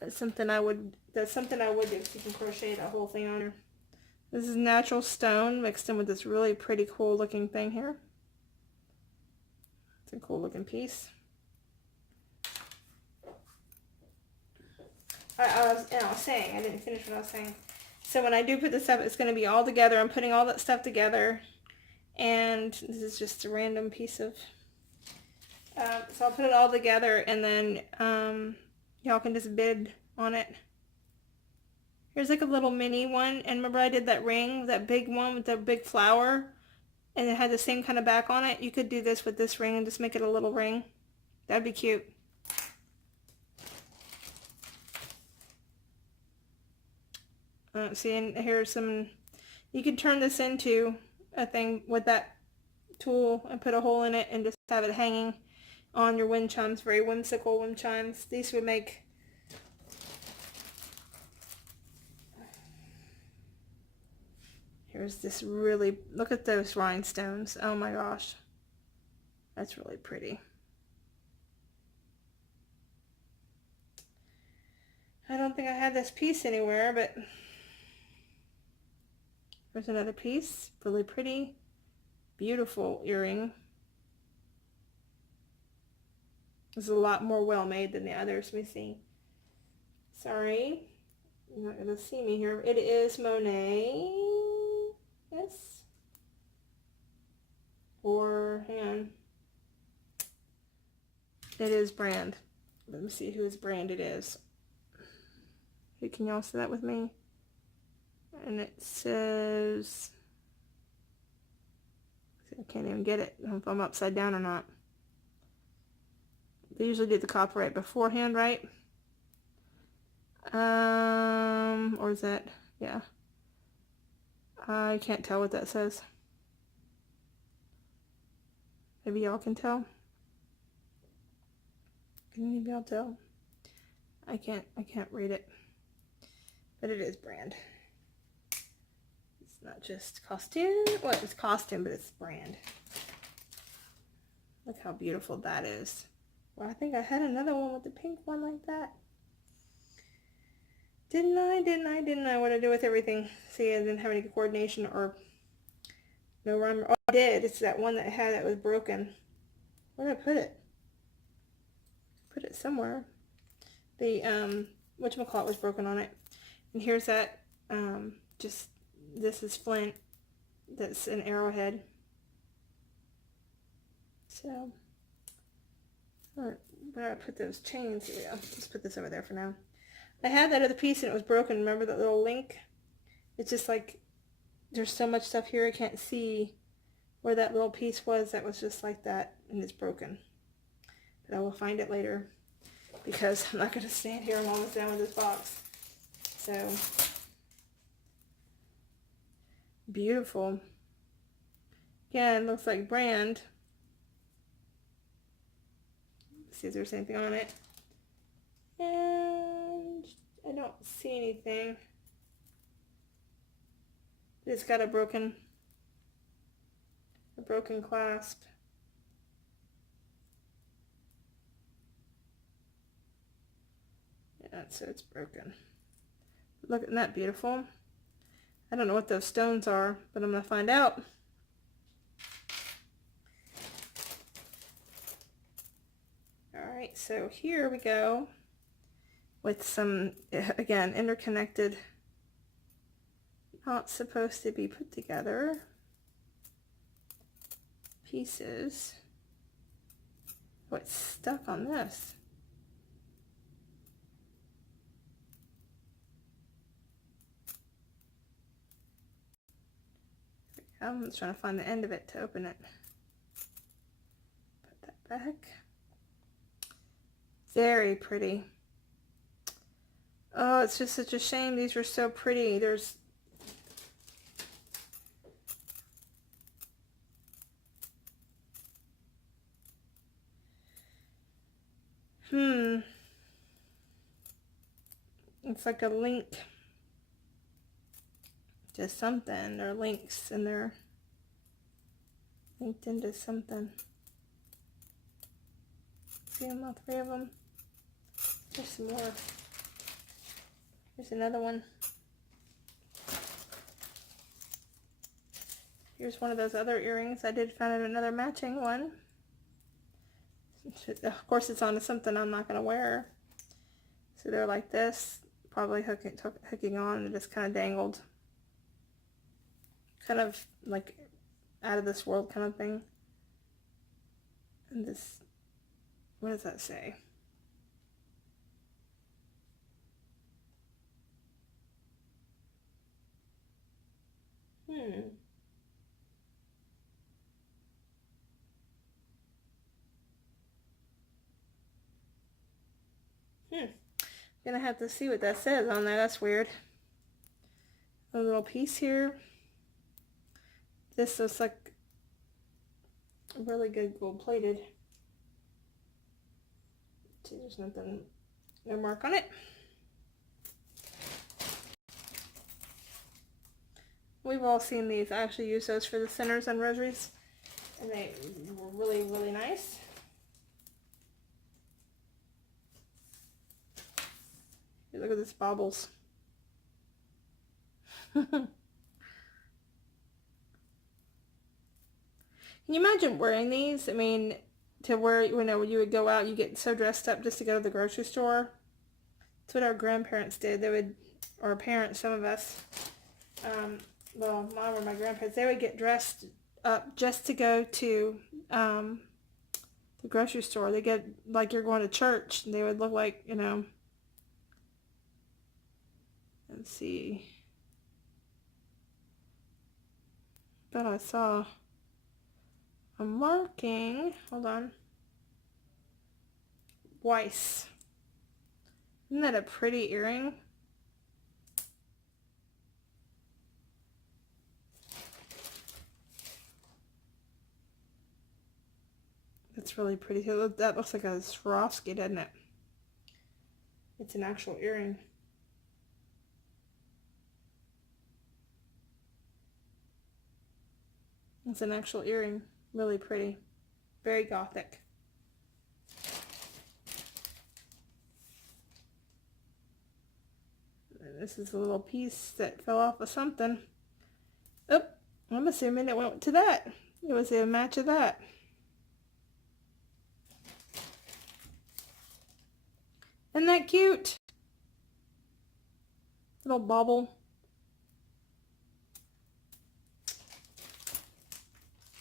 That's something I would do if you can crochet that whole thing on her. This is natural stone mixed in with this really pretty cool looking thing here. It's a cool looking piece. I was saying, I didn't finish what I was saying. So when I do put this up, it's going to be all together. I'm putting all that stuff together. And this is just a random piece of, so I'll put it all together, and then y'all can just bid on it. Here's like a little mini one, and remember I did that ring, that big one with the big flower, and it had the same kind of back on it. You could do this with this ring and just make it a little ring. That'd be cute. See, and here's some, you could turn this into a thing with that tool and put a hole in it and just have it hanging on your wind chimes. Very whimsical wind chimes. These would make, here's this really, look at those rhinestones. Oh my gosh, that's really pretty. I don't think I had this piece anywhere, but there's another piece. Really pretty, beautiful earring. This is a lot more well made than the others. Let me see. Sorry, you're not gonna see me here. It is Monet. Yes. Or, hang on. It is brand. Let me see whose brand it is. Hey, can y'all see that with me? And it says, I can't even get it if I'm upside down or not. They usually do the copyright beforehand, right? Or is that, yeah. I can't tell what that says. Maybe y'all can tell. Can maybe y'all tell? I can't read it. But it is brand. It's not just costume. Well, it's costume, but it's brand. Look how beautiful that is. Well, I think I had another one with the pink one like that. Didn't I? What did I do with everything? See, I didn't have any coordination or no rhyme. Oh, I did. It's that one that I had that was broken. Where did I put it? Put it somewhere. The, whatchamacallit was broken on it. And here's that, just, this is flint. That's an arrowhead. So, where did I put those chains? Here we go. Let's put this over there for now. I had that other piece and it was broken. Remember that little link? It's just like, there's so much stuff here I can't see where that little piece was that was just like that, and it's broken. But I will find it later because I'm not going to stand here. I'm almost done with this box. So, beautiful. Again, looks like brand. Let's see if there's anything on it. And I don't see anything. It's got a broken clasp. Yeah, so it's broken. Look, isn't that beautiful? I don't know what those stones are, but I'm gonna find out. Alright, so here we go with some, again, interconnected how it's supposed to be put together. Pieces. What's stuck on this? I'm just trying to find the end of it to open it. Put that back. Very pretty. Oh, it's just such a shame. These were so pretty. There's it's like a link to something, or links, and they're linked into something. See them, all three of them? There's some more. Here's another one. Here's one of those other earrings. I did find another matching one. Of course, it's on something I'm not going to wear. So they're like this, probably hooking on, and just kind of dangled. Kind of like out of this world kind of thing. And this, what does that say? Gonna have to see what that says on there. That's weird. A little piece here. This looks like really good gold plated. See, there's nothing, no mark on it. We've all seen these. I actually use those for the centers and rosaries, and they were really, really nice. Look at this baubles. Can you imagine wearing these? I mean, to where, you know, when you would go out, you get so dressed up just to go to the grocery store. That's what our grandparents did. They would, or parents, some of us, well, mine or my grandparents, they would get dressed up just to go to the grocery store. They get like you're going to church. They would look like, you know, let's see. Thought I saw a marking. Hold on. Weiss. Isn't that a pretty earring? That's really pretty. That looks like a Swarovski, doesn't it? It's an actual earring. It's an actual earring. Really pretty. Very gothic. And this is a little piece that fell off of something. Oh, I'm assuming it went to that. It was a match of that. Isn't that cute? Little bauble.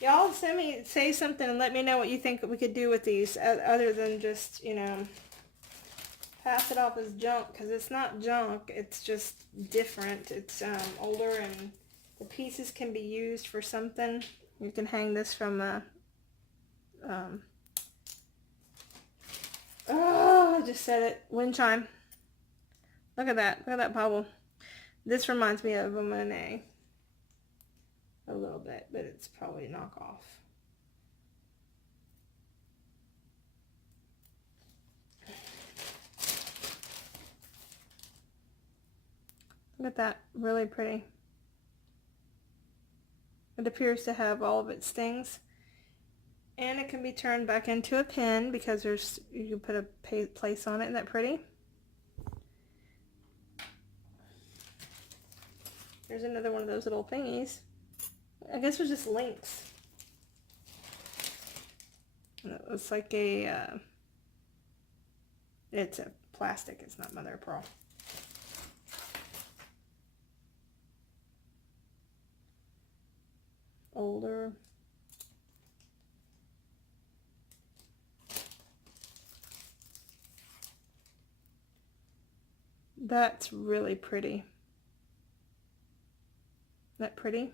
Y'all say something and let me know what you think we could do with these, other than just, you know, pass it off as junk, because it's not junk, it's just different. It's older, and the pieces can be used for something. You can hang this from a oh, I just said it. Wind chime. Look at that. Look at that bauble. This reminds me of a Monet. A little bit, but it's probably a knockoff. Look at that. Really pretty. It appears to have all of its things. And it can be turned back into a pin, because there's, you can put a place on it. Isn't that pretty? There's another one of those little thingies. I guess it was just links. And it looks like a, it's a plastic, it's not mother of pearl. older. That's really pretty. Isn't that pretty?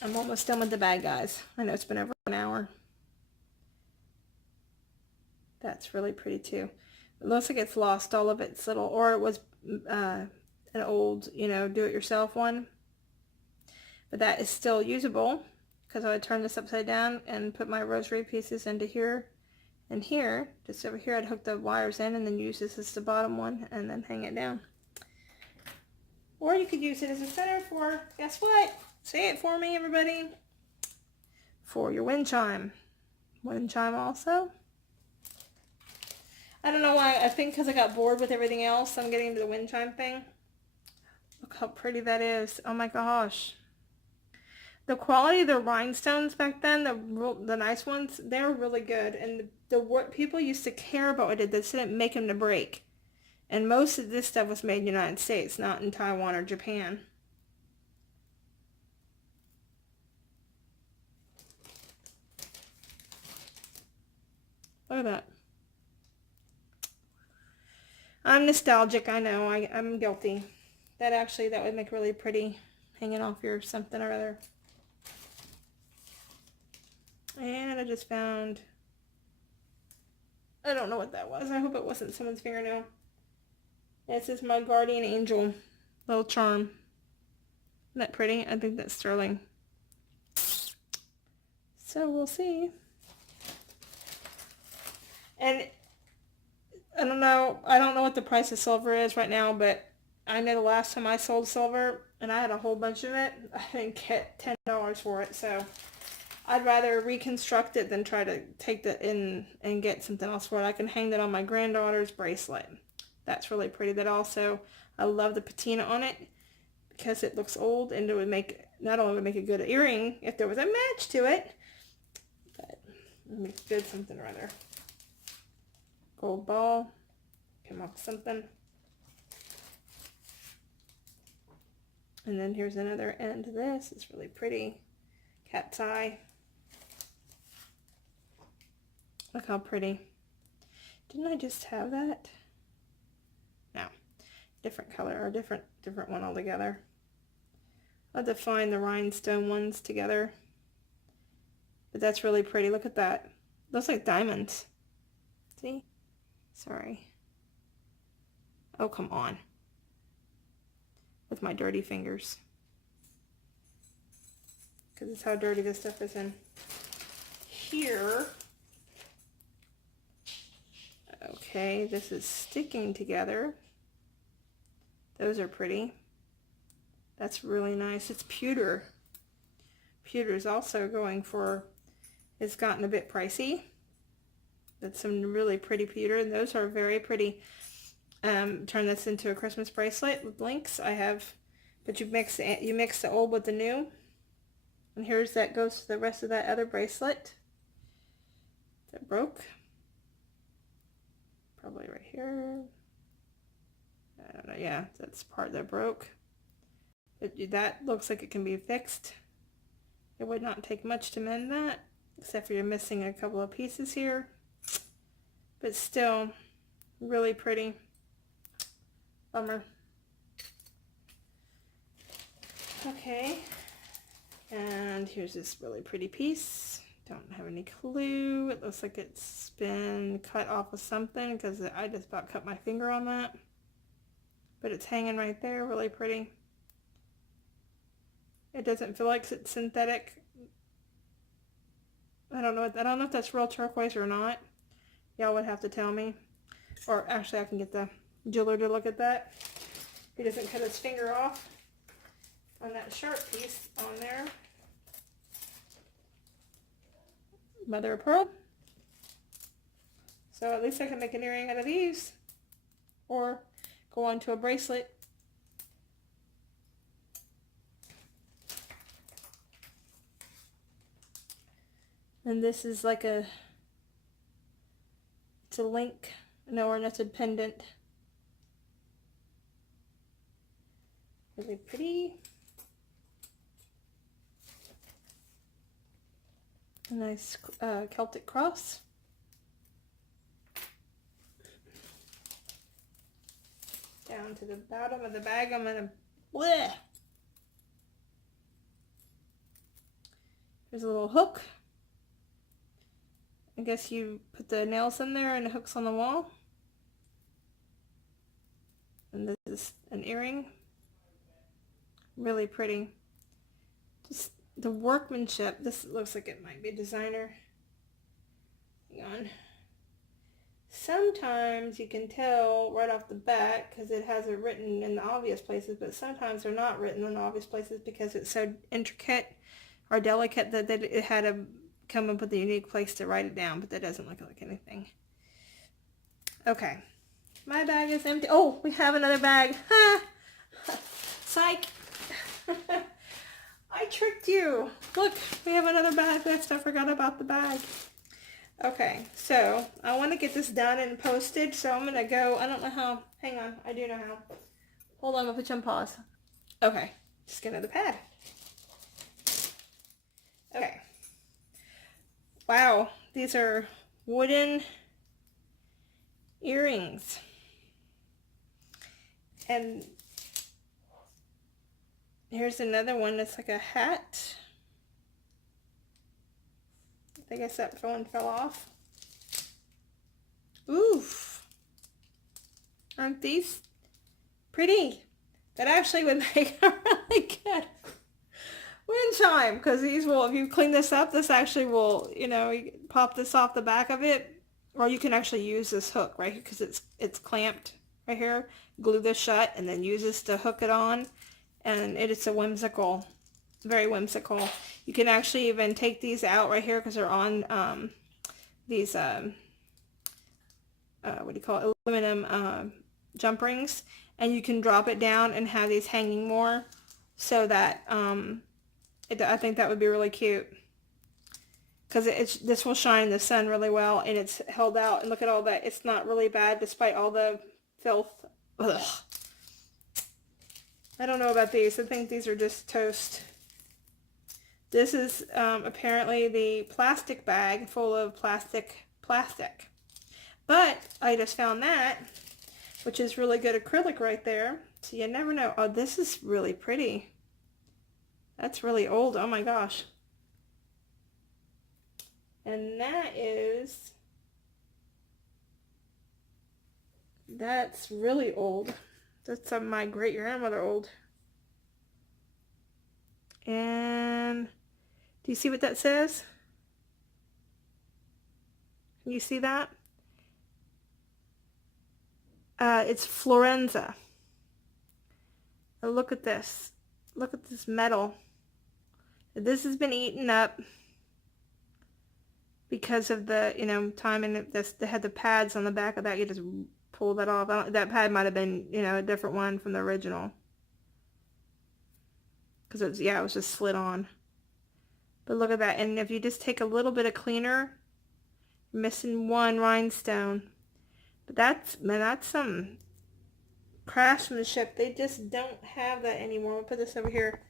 I'm almost done with the bag, guys. I know it's been over an hour. That's really pretty too. It looks like it's lost all of its little, or it was an old, you know, do-it-yourself one. But that is still usable because I would turn this upside down and put my rosary pieces into here and here. Just over here, I'd hook the wires in and then use this as the bottom one and then hang it down. Or you could use it as a center for, guess what? Say it for me, everybody. For your wind chime. Wind chime also. I don't know why. I think because I got bored with everything else, I'm getting into the wind chime thing. Look how pretty that is. Oh my gosh. The quality of the rhinestones back then, the nice ones, they're really good. And what people used to care about what it did, they didn't make them to break. And most of this stuff was made in the United States, not in Taiwan or Japan. Look at that. I'm nostalgic, I know. I'm guilty. That would make really pretty hanging off your something or other. And I just found, I don't know what that was. I hope it wasn't someone's fingernail. This is my guardian angel little charm. Isn't that pretty? I think that's sterling. So we'll see. And I don't know what the price of silver is right now, but I know the last time I sold silver, and I had a whole bunch of it, I didn't get $10 for it, so I'd rather reconstruct it than try to take that in and get something else for it. I can hang that on my granddaughter's bracelet. That's really pretty. That also, I love the patina on it because it looks old, and it would make, not only would make a good earring if there was a match to it, but it would make good something or other. Gold ball, come up with something. And then here's another end to this. It's really pretty. Cat's eye. Look how pretty. Didn't I just have that? No. Different color, or different one altogether. I'll have to find the rhinestone ones together. But that's really pretty. Look at that. Looks like diamonds. See? Sorry. Oh, come on. With my dirty fingers. Because it's how dirty this stuff is in here. Okay, this is sticking together. Those are pretty. That's really nice. It's pewter. Pewter is also going for, it's gotten a bit pricey. That's some really pretty pewter, and those are very pretty. Turn this into a Christmas bracelet with links. I have, but you mix the old with the new. And here's that goes to the rest of that other bracelet that broke. Probably right here. I don't know. Yeah, that's part that broke. But that looks like it can be fixed. It would not take much to mend that, except for you're missing a couple of pieces here. But still, really pretty. Bummer. Okay. And here's this really pretty piece. Don't have any clue. It looks like it's been cut off of something because I just about cut my finger on that. But it's hanging right there, really pretty. It doesn't feel like it's synthetic. I don't know if that's real turquoise or not. Y'all would have to tell me. Or actually I can get the jeweler to look at that. He doesn't cut his finger off on that sharp piece on there. Mother of pearl. So at least I can make an earring out of these. Or go on to a bracelet. And this is like it's a link, no, or that's a pendant. Really pretty. A nice Celtic cross. Down to the bottom of the bag, I'm gonna bleh. There's a little hook. I guess you put the nails in there and the hook's on the wall. And this is an earring. Really pretty. Just the workmanship. This looks like it might be a designer. Hang on. Sometimes you can tell right off the bat because it has it written in the obvious places, but sometimes they're not written in the obvious places because it's so intricate or delicate that it had to come up with a unique place to write it down, but that doesn't look like anything. Okay. My bag is empty. Oh, we have another bag. Ha! Psych. I tricked you. Look, we have another bag next. I forgot about the bag. Okay, so I want to get this done and posted, so I'm going to go. I don't know how. Hang on. I do know how. Hold on. I'll put you on pause. Okay. Just get another pad. Okay. Wow. These are wooden earrings. And here's another one that's like a hat. I guess that one fell off. Oof. Aren't these pretty? That actually would make a really good wind chime, because these will, if you clean this up, this actually will, you know, you pop this off the back of it, or you can actually use this hook right here because it's clamped right here. Glue this shut and then use this to hook it on, and it's a whimsical, very whimsical. You can actually even take these out right here because they're on these what do you call it, aluminum jump rings, and you can drop it down and have these hanging more, so that I think that would be really cute, because this will shine in the sun really well, and it's held out, and look at all that. It's not really bad despite all the filth. Ugh. I don't know about these. I think these are just toast. This is apparently the plastic bag full of plastic. But I just found that, which is really good acrylic right there. So you never know. Oh, this is really pretty. That's really old. Oh my gosh. And that's really old. That's my great grandmother old. And do you see what that says? Can you see that? It's Florenza. And look at this. Look at this metal. This has been eaten up because of the, you know, time, and they had the pads on the back of that. You just pull that off. That pad might have been, you know, a different one from the original. Because it was, yeah, it was just slid on. But look at that. And if you just take a little bit of cleaner, you're missing one rhinestone. But that's some craftsmanship. They just don't have that anymore. We'll put this over here.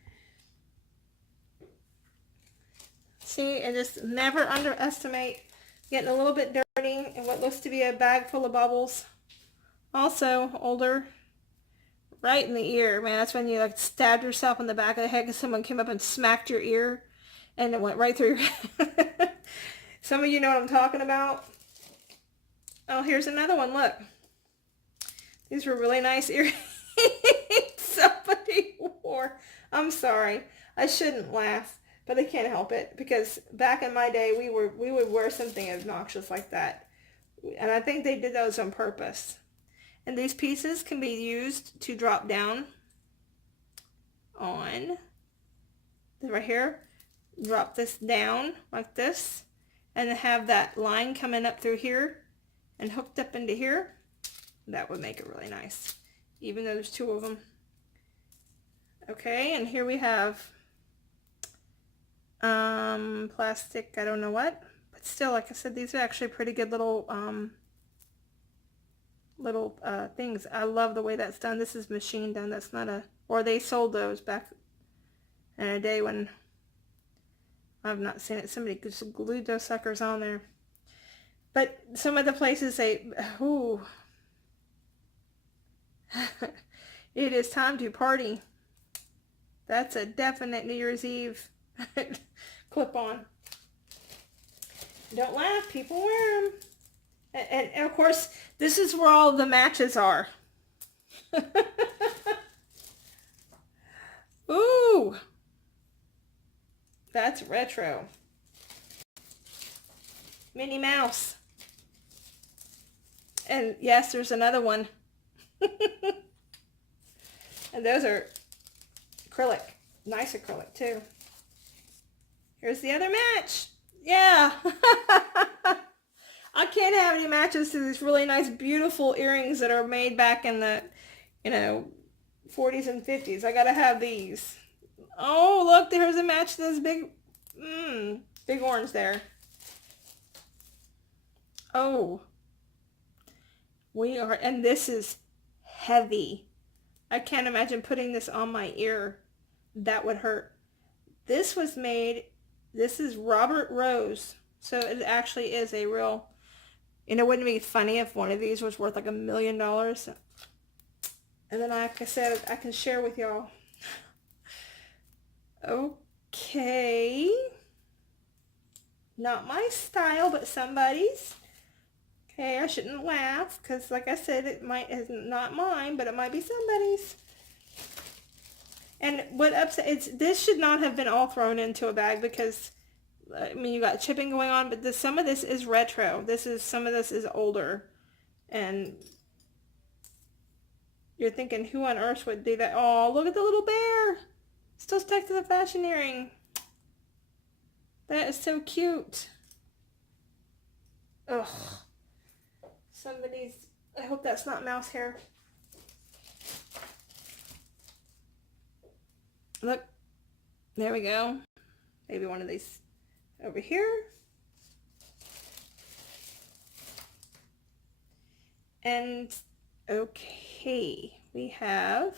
See, and just never underestimate getting a little bit dirty in what looks to be a bag full of bubbles. Also, older, right in the ear. Man, that's when you like stabbed yourself in the back of the head because someone came up and smacked your ear and it went right through your head. Some of you know what I'm talking about. Oh, here's another one. Look. These were really nice earrings somebody wore. I'm sorry. I shouldn't laugh, but I can't help it, because back in my day, we would wear something obnoxious like that. And I think they did those on purpose. And these pieces can be used to drop down on right here. Drop this down like this, and have that line coming up through here and hooked up into here. That would make it really nice, even though there's two of them. Okay, and here we have plastic, I don't know what, but still, like I said, these are actually pretty good little things. I love the way that's done. This is machine done. That's not a Or they sold those back in a day when I've not seen it. Somebody just glued those suckers on there. But some of the places say, ooh, it is time to party. That's a definite New Year's Eve clip on. Don't laugh, people wear them. And of course, this is where all the matches are. Ooh, that's retro. Minnie Mouse. And yes, there's another one. And those are acrylic. Nice acrylic too. Here's the other match. Yeah. I can't have any matches to these really nice, beautiful earrings that are made back in the, 40s and 50s. I gotta have these. Oh, look, there's a match to this big orange there. Oh. And this is heavy. I can't imagine putting this on my ear. That would hurt. This was made, this is Robert Rose. So it actually is a real, wouldn't it be funny if one of these was worth like $1 million? And then, like I said, I can share with y'all. Okay. Not my style, but somebody's. Okay, I shouldn't laugh, because like I said, it's not mine, but it might be somebody's. And what upsets, this should not have been all thrown into a bag, because, you got chipping going on, but some of this is retro. Some of this is older. And you're thinking, who on earth would do that? Oh, look at the little bear. Still stuck to the fashion earring. That is so cute. Ugh. I hope that's not mouse hair. Look, there we go. Maybe one of these over here. And okay, we have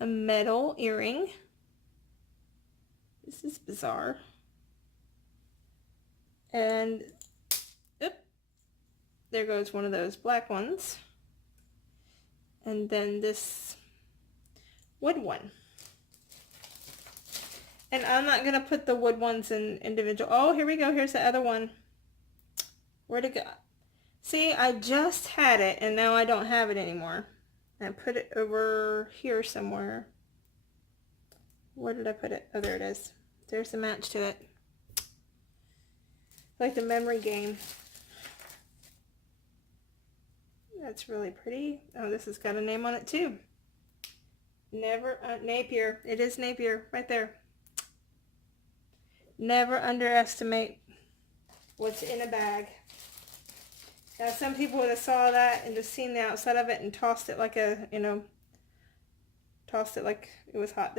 a metal earring. This is bizarre. And there goes one of those black ones. And then this wood one. And I'm not going to put the wood ones in individual. Oh, here we go. Here's the other one. Where'd it go? See, I just had it and now I don't have it anymore. I put it over here somewhere. Where did I put it? Oh, there it is. There's the match to it. Like the memory game. That's really pretty. Oh, this has got a name on it too. Napier. It is Napier right there. Never underestimate what's in a bag. Now, some people would have saw that and just seen the outside of it and tossed it like tossed it like it was hot.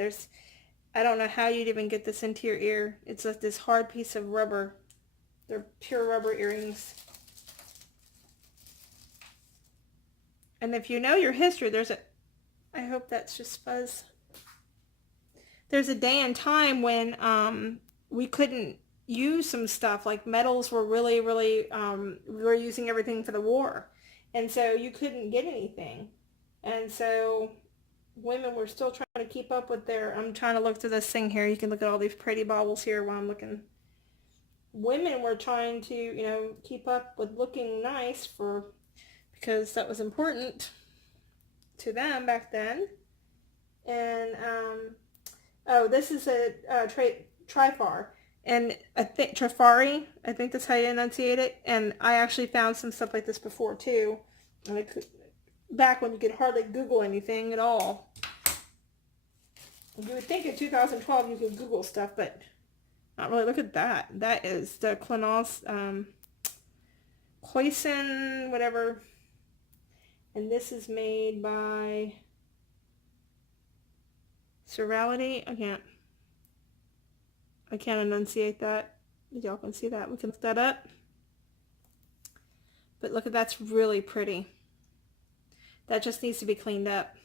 I don't know how you'd even get this into your ear. It's like this hard piece of rubber. They're pure rubber earrings. And if you know your history, I hope that's just fuzz. There's a day and time when we couldn't use some stuff, like metals were really, we were using everything for the war. And so you couldn't get anything. And so women were still trying to keep up with I'm trying to look through this thing here. You can look at all these pretty baubles here while I'm looking. Women were trying to, keep up with looking nice because that was important to them back then. And, oh, this is a trifar. And I think Trifari, I think that's how you enunciate it. And I actually found some stuff like this before too. And back when you could hardly Google anything at all. You would think in 2012 you could Google stuff, but not really. Look at that. That is the Cloyson, whatever. And this is made by Serality. I can't enunciate that. Y'all can see that. We can look that up. But look at that's really pretty. That just needs to be cleaned up.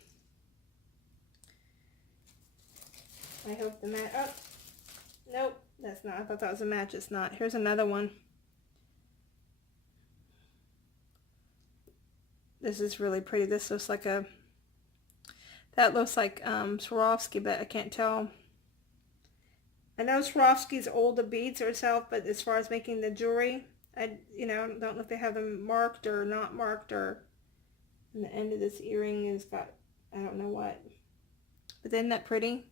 I hope the match, oh, nope, that's not, I thought that was a match, it's not. Here's another one. This is really pretty. This looks like a, that looks like Swarovski, but I can't tell. I know Swarovski's old the beads herself, but as far as making the jewelry, I don't know if they have them marked or not marked, or and the end of this earring has got, I don't know what. But isn't that pretty?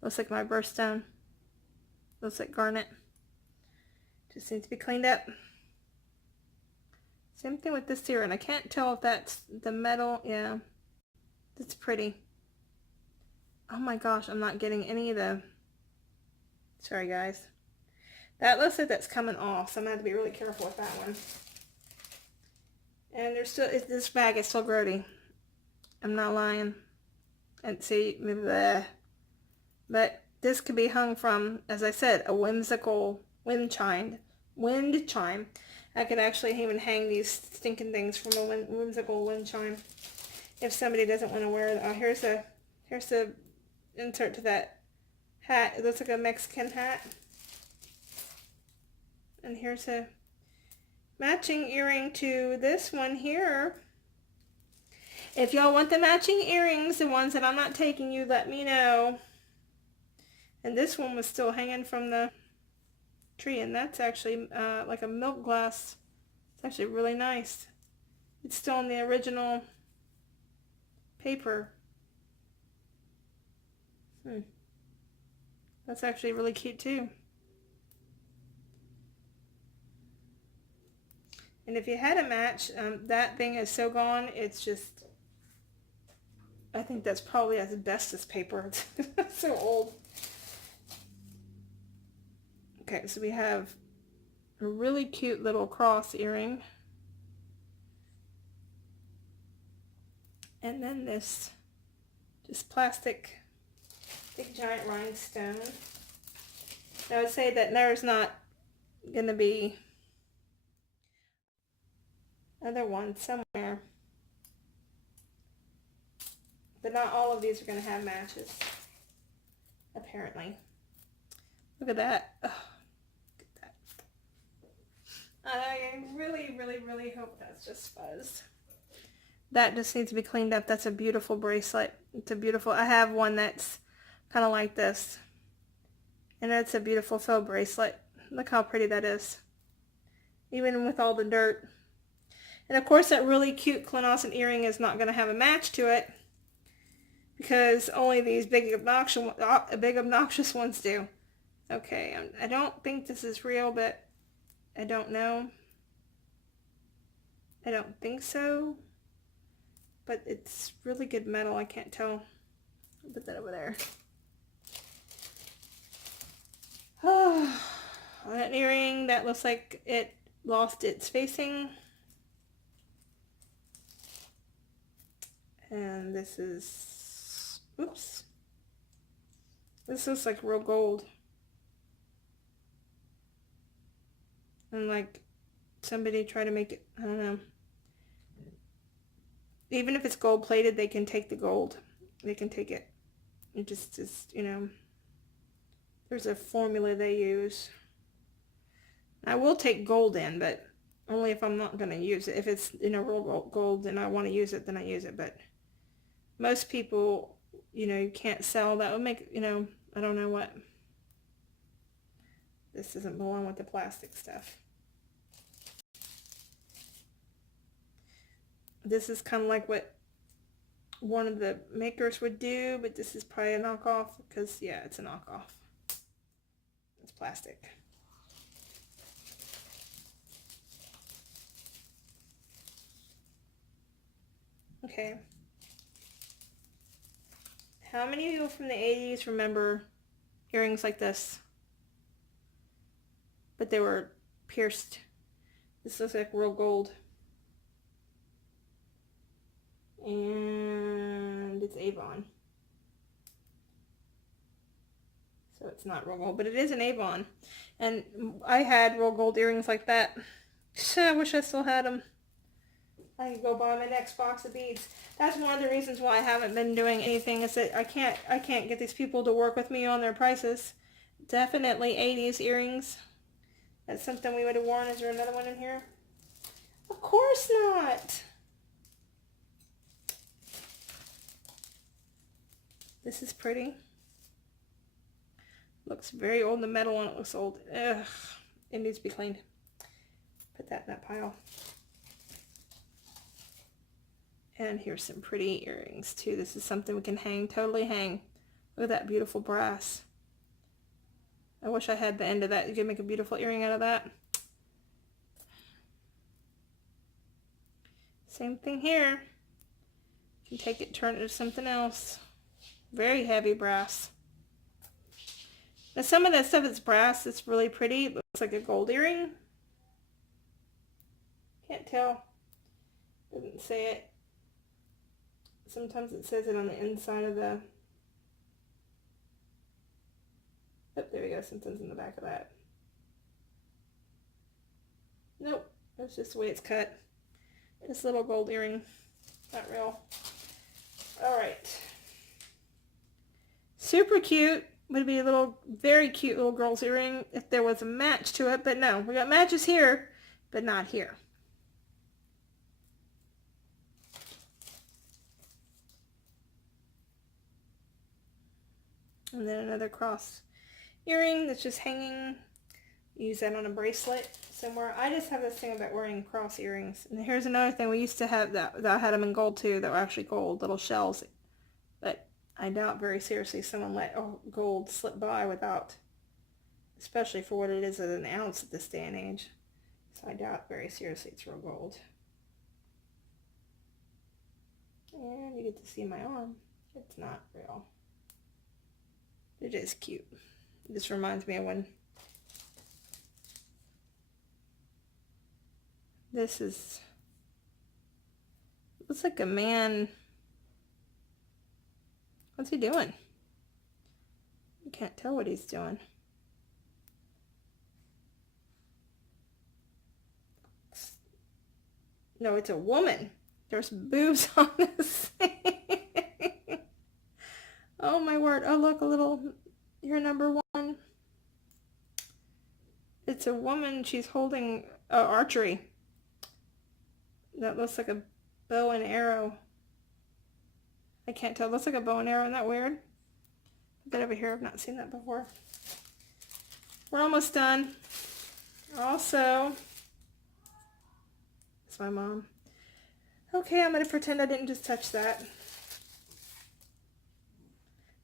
Looks like my birthstone. Looks like garnet. Just needs to be cleaned up. Same thing with this earring. I can't tell if that's the metal. Yeah, that's pretty. Oh my gosh, I'm not getting any of the, sorry guys. That looks like that's coming off, so I'm going to have to be really careful with that one. And there's still, this bag is still grody. I'm not lying. And see, bleh. But this could be hung from, as I said, a whimsical wind chime. I could actually even hang these stinking things from a whimsical wind chime if somebody doesn't want to wear it. Oh, here's the insert to that hat. It looks like a Mexican hat. And here's a matching earring to this one here. If y'all want the matching earrings, the ones that I'm not taking you, let me know. And this one was still hanging from the tree, and that's actually like a milk glass. It's actually really nice. It's still in the original paper. That's actually really cute too. And if you had a match, that thing is so gone, it's just, I think that's probably asbestos paper. It's so old. Okay, so we have a really cute little cross earring. And then this just plastic big giant rhinestone. I would say that there's not going to be another one somewhere. But not all of these are going to have matches, apparently. Look at that. Oh, look at that. I really, really, really hope that's just fuzz. That just needs to be cleaned up. That's a beautiful bracelet. It's a beautiful, I have one that's kind of like this. And it's a beautiful faux bracelet. Look how pretty that is. Even with all the dirt. And of course that really cute Clenawson earring is not going to have a match to it. Because only these big obnoxious ones do. Okay, I don't think this is real, but I don't know. I don't think so. But it's really good metal. I can't tell. I'll put that over there. Oh, that earring, that looks like it lost its facing. And this is, oops. This looks like real gold. And like somebody tried to make it, I don't know. Even if it's gold plated, they can take the gold. They can take it. It just is, there's a formula they use. I will take gold in, but only if I'm not going to use it. If it's real gold and I want to use it, then I use it. But most people, you can't sell. That would make, I don't know what. This doesn't belong with the plastic stuff. This is kind of like what one of the makers would do, but this is probably a knockoff because, yeah, it's a knockoff. It's plastic. Okay. How many people from the 80s remember earrings like this? But they were pierced. This looks like real gold. And it's Avon. So it's not real gold, but it is an Avon. And I had real gold earrings like that. I wish I still had them. I can go buy my next box of beads. That's one of the reasons why I haven't been doing anything, is that I can't get these people to work with me on their prices. Definitely 80s earrings. That's something we would have worn. Is there another one in here? Of course not. This is pretty. Looks very old. The metal on it looks old. Ugh. It needs to be cleaned. Put that in that pile. And here's some pretty earrings too. This is something we can hang, totally hang. Look at that beautiful brass. I wish I had the end of that. You could make a beautiful earring out of that. Same thing here. You can take it, turn it into something else. Very heavy brass. Now some of that stuff is brass. It's really pretty. It looks like a gold earring. Can't tell. Doesn't say it. Sometimes it says it on the inside of the... Oh, there we go. Something's in the back of that. Nope. That's just the way it's cut. This little gold earring. Not real. Alright. Super cute. Would be a little, very cute little girl's earring if there was a match to it. But no. We got matches here, but not here. And then another cross earring that's just hanging. Use that on a bracelet somewhere. I just have this thing about wearing cross earrings. And here's another thing. We used to have that I had them in gold too, that were actually gold, little shells. But I doubt very seriously someone let gold slip by without, especially for what it is at an ounce at this day and age. So I doubt very seriously it's real gold. And you get to see my arm. It's not real. It is cute. This reminds me of when this is, looks like a man. What's he doing? You can't tell what he's doing. No, it's a woman. There's boobs on this thing. Oh my word. Oh look, a little, you're number one. It's a woman. She's holding archery. That looks like a bow and arrow. I can't tell. It looks like a bow and arrow. Isn't that weird? Put that over here. I've not seen that before. We're almost done. Also, it's my mom. Okay, I'm going to pretend I didn't just touch that.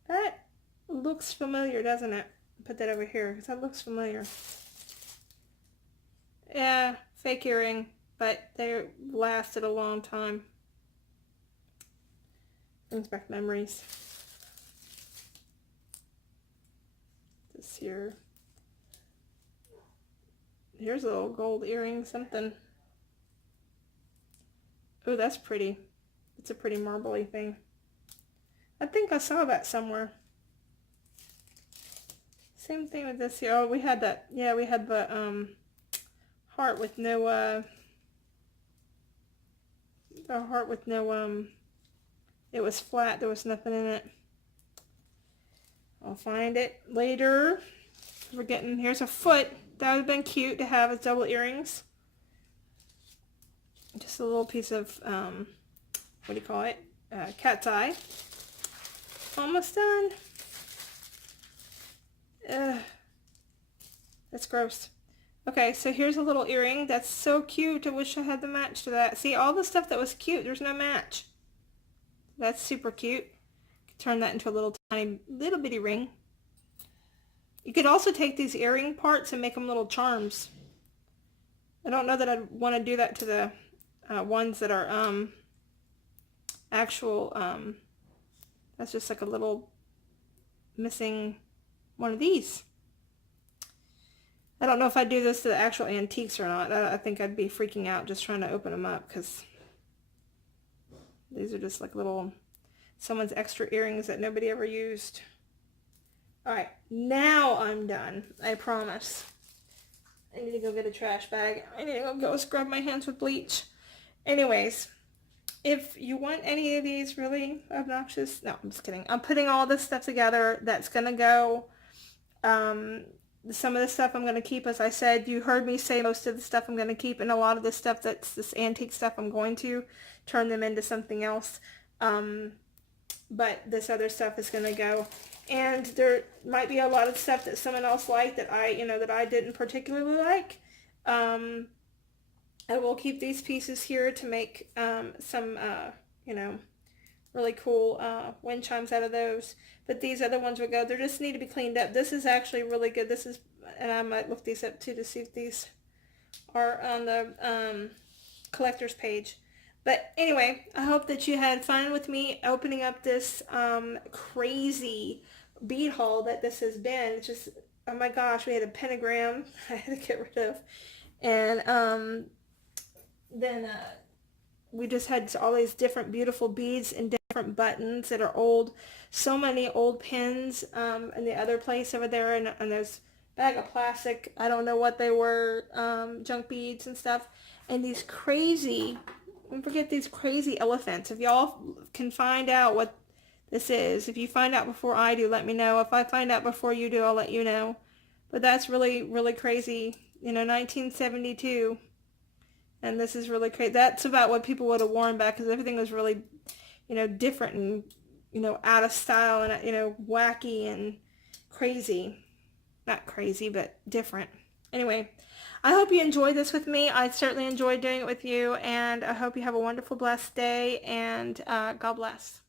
That looks familiar, doesn't it? Put that over here because that looks familiar. Yeah, fake earring, but they lasted a long time. Brings back memories. This here. Here's a little gold earring, something. Oh, that's pretty. It's a pretty marbly thing. I think I saw that somewhere. Same thing with this here. Oh, we had that. Yeah, we had the heart with no the heart with no it was flat. There was nothing in it. I'll find it later. We're getting, here's a foot. That would have been cute to have as double earrings. Just a little piece of what do you call it? Cat's eye. Almost done. That's gross. Okay, so here's a little earring. That's so cute. I wish I had the match to that. See, all the stuff that was cute, there's no match. That's super cute. Turn that into a little tiny, little bitty ring. You could also take these earring parts and make them little charms. I don't know that I'd want to do that to the ones that are actual, that's just like a little missing one of these. I don't know if I'd do this to the actual antiques or not. I think I'd be freaking out just trying to open them up because these are just like little, someone's extra earrings that nobody ever used. Alright, now I'm done. I promise. I need to go get a trash bag. I need to go scrub my hands with bleach. Anyways, if you want any of these really obnoxious, no, I'm just kidding. I'm putting all this stuff together that's going to go. Some of the stuff I'm going to keep, as I said, you heard me say most of the stuff I'm going to keep, and a lot of the stuff that's this antique stuff I'm going to turn them into something else. But this other stuff is going to go. And there might be a lot of stuff that someone else liked that that I didn't particularly like. I will keep these pieces here to make some, really cool wind chimes out of those. But these other ones would go. They just need to be cleaned up. This is actually really good. This is, and I might look these up too to see if these are on the collector's page. But anyway, I hope that you had fun with me opening up this crazy bead haul that this has been. It's just, oh my gosh, we had a pentagram I had to get rid of. And then we just had all these different beautiful beads and different buttons that are old. So many old pins in the other place over there, and there's a bag of plastic. I don't know what they were, junk beads and stuff. And these crazy, don't forget these crazy elephants. If y'all can find out what this is, if you find out before I do, let me know. If I find out before you do, I'll let you know. But that's really, really crazy. 1972. And this is really crazy. That's about what people would have worn back, because everything was really, different and, out of style and, wacky and crazy. Not crazy, but different. Anyway, I hope you enjoyed this with me. I certainly enjoyed doing it with you, and I hope you have a wonderful, blessed day, and God bless.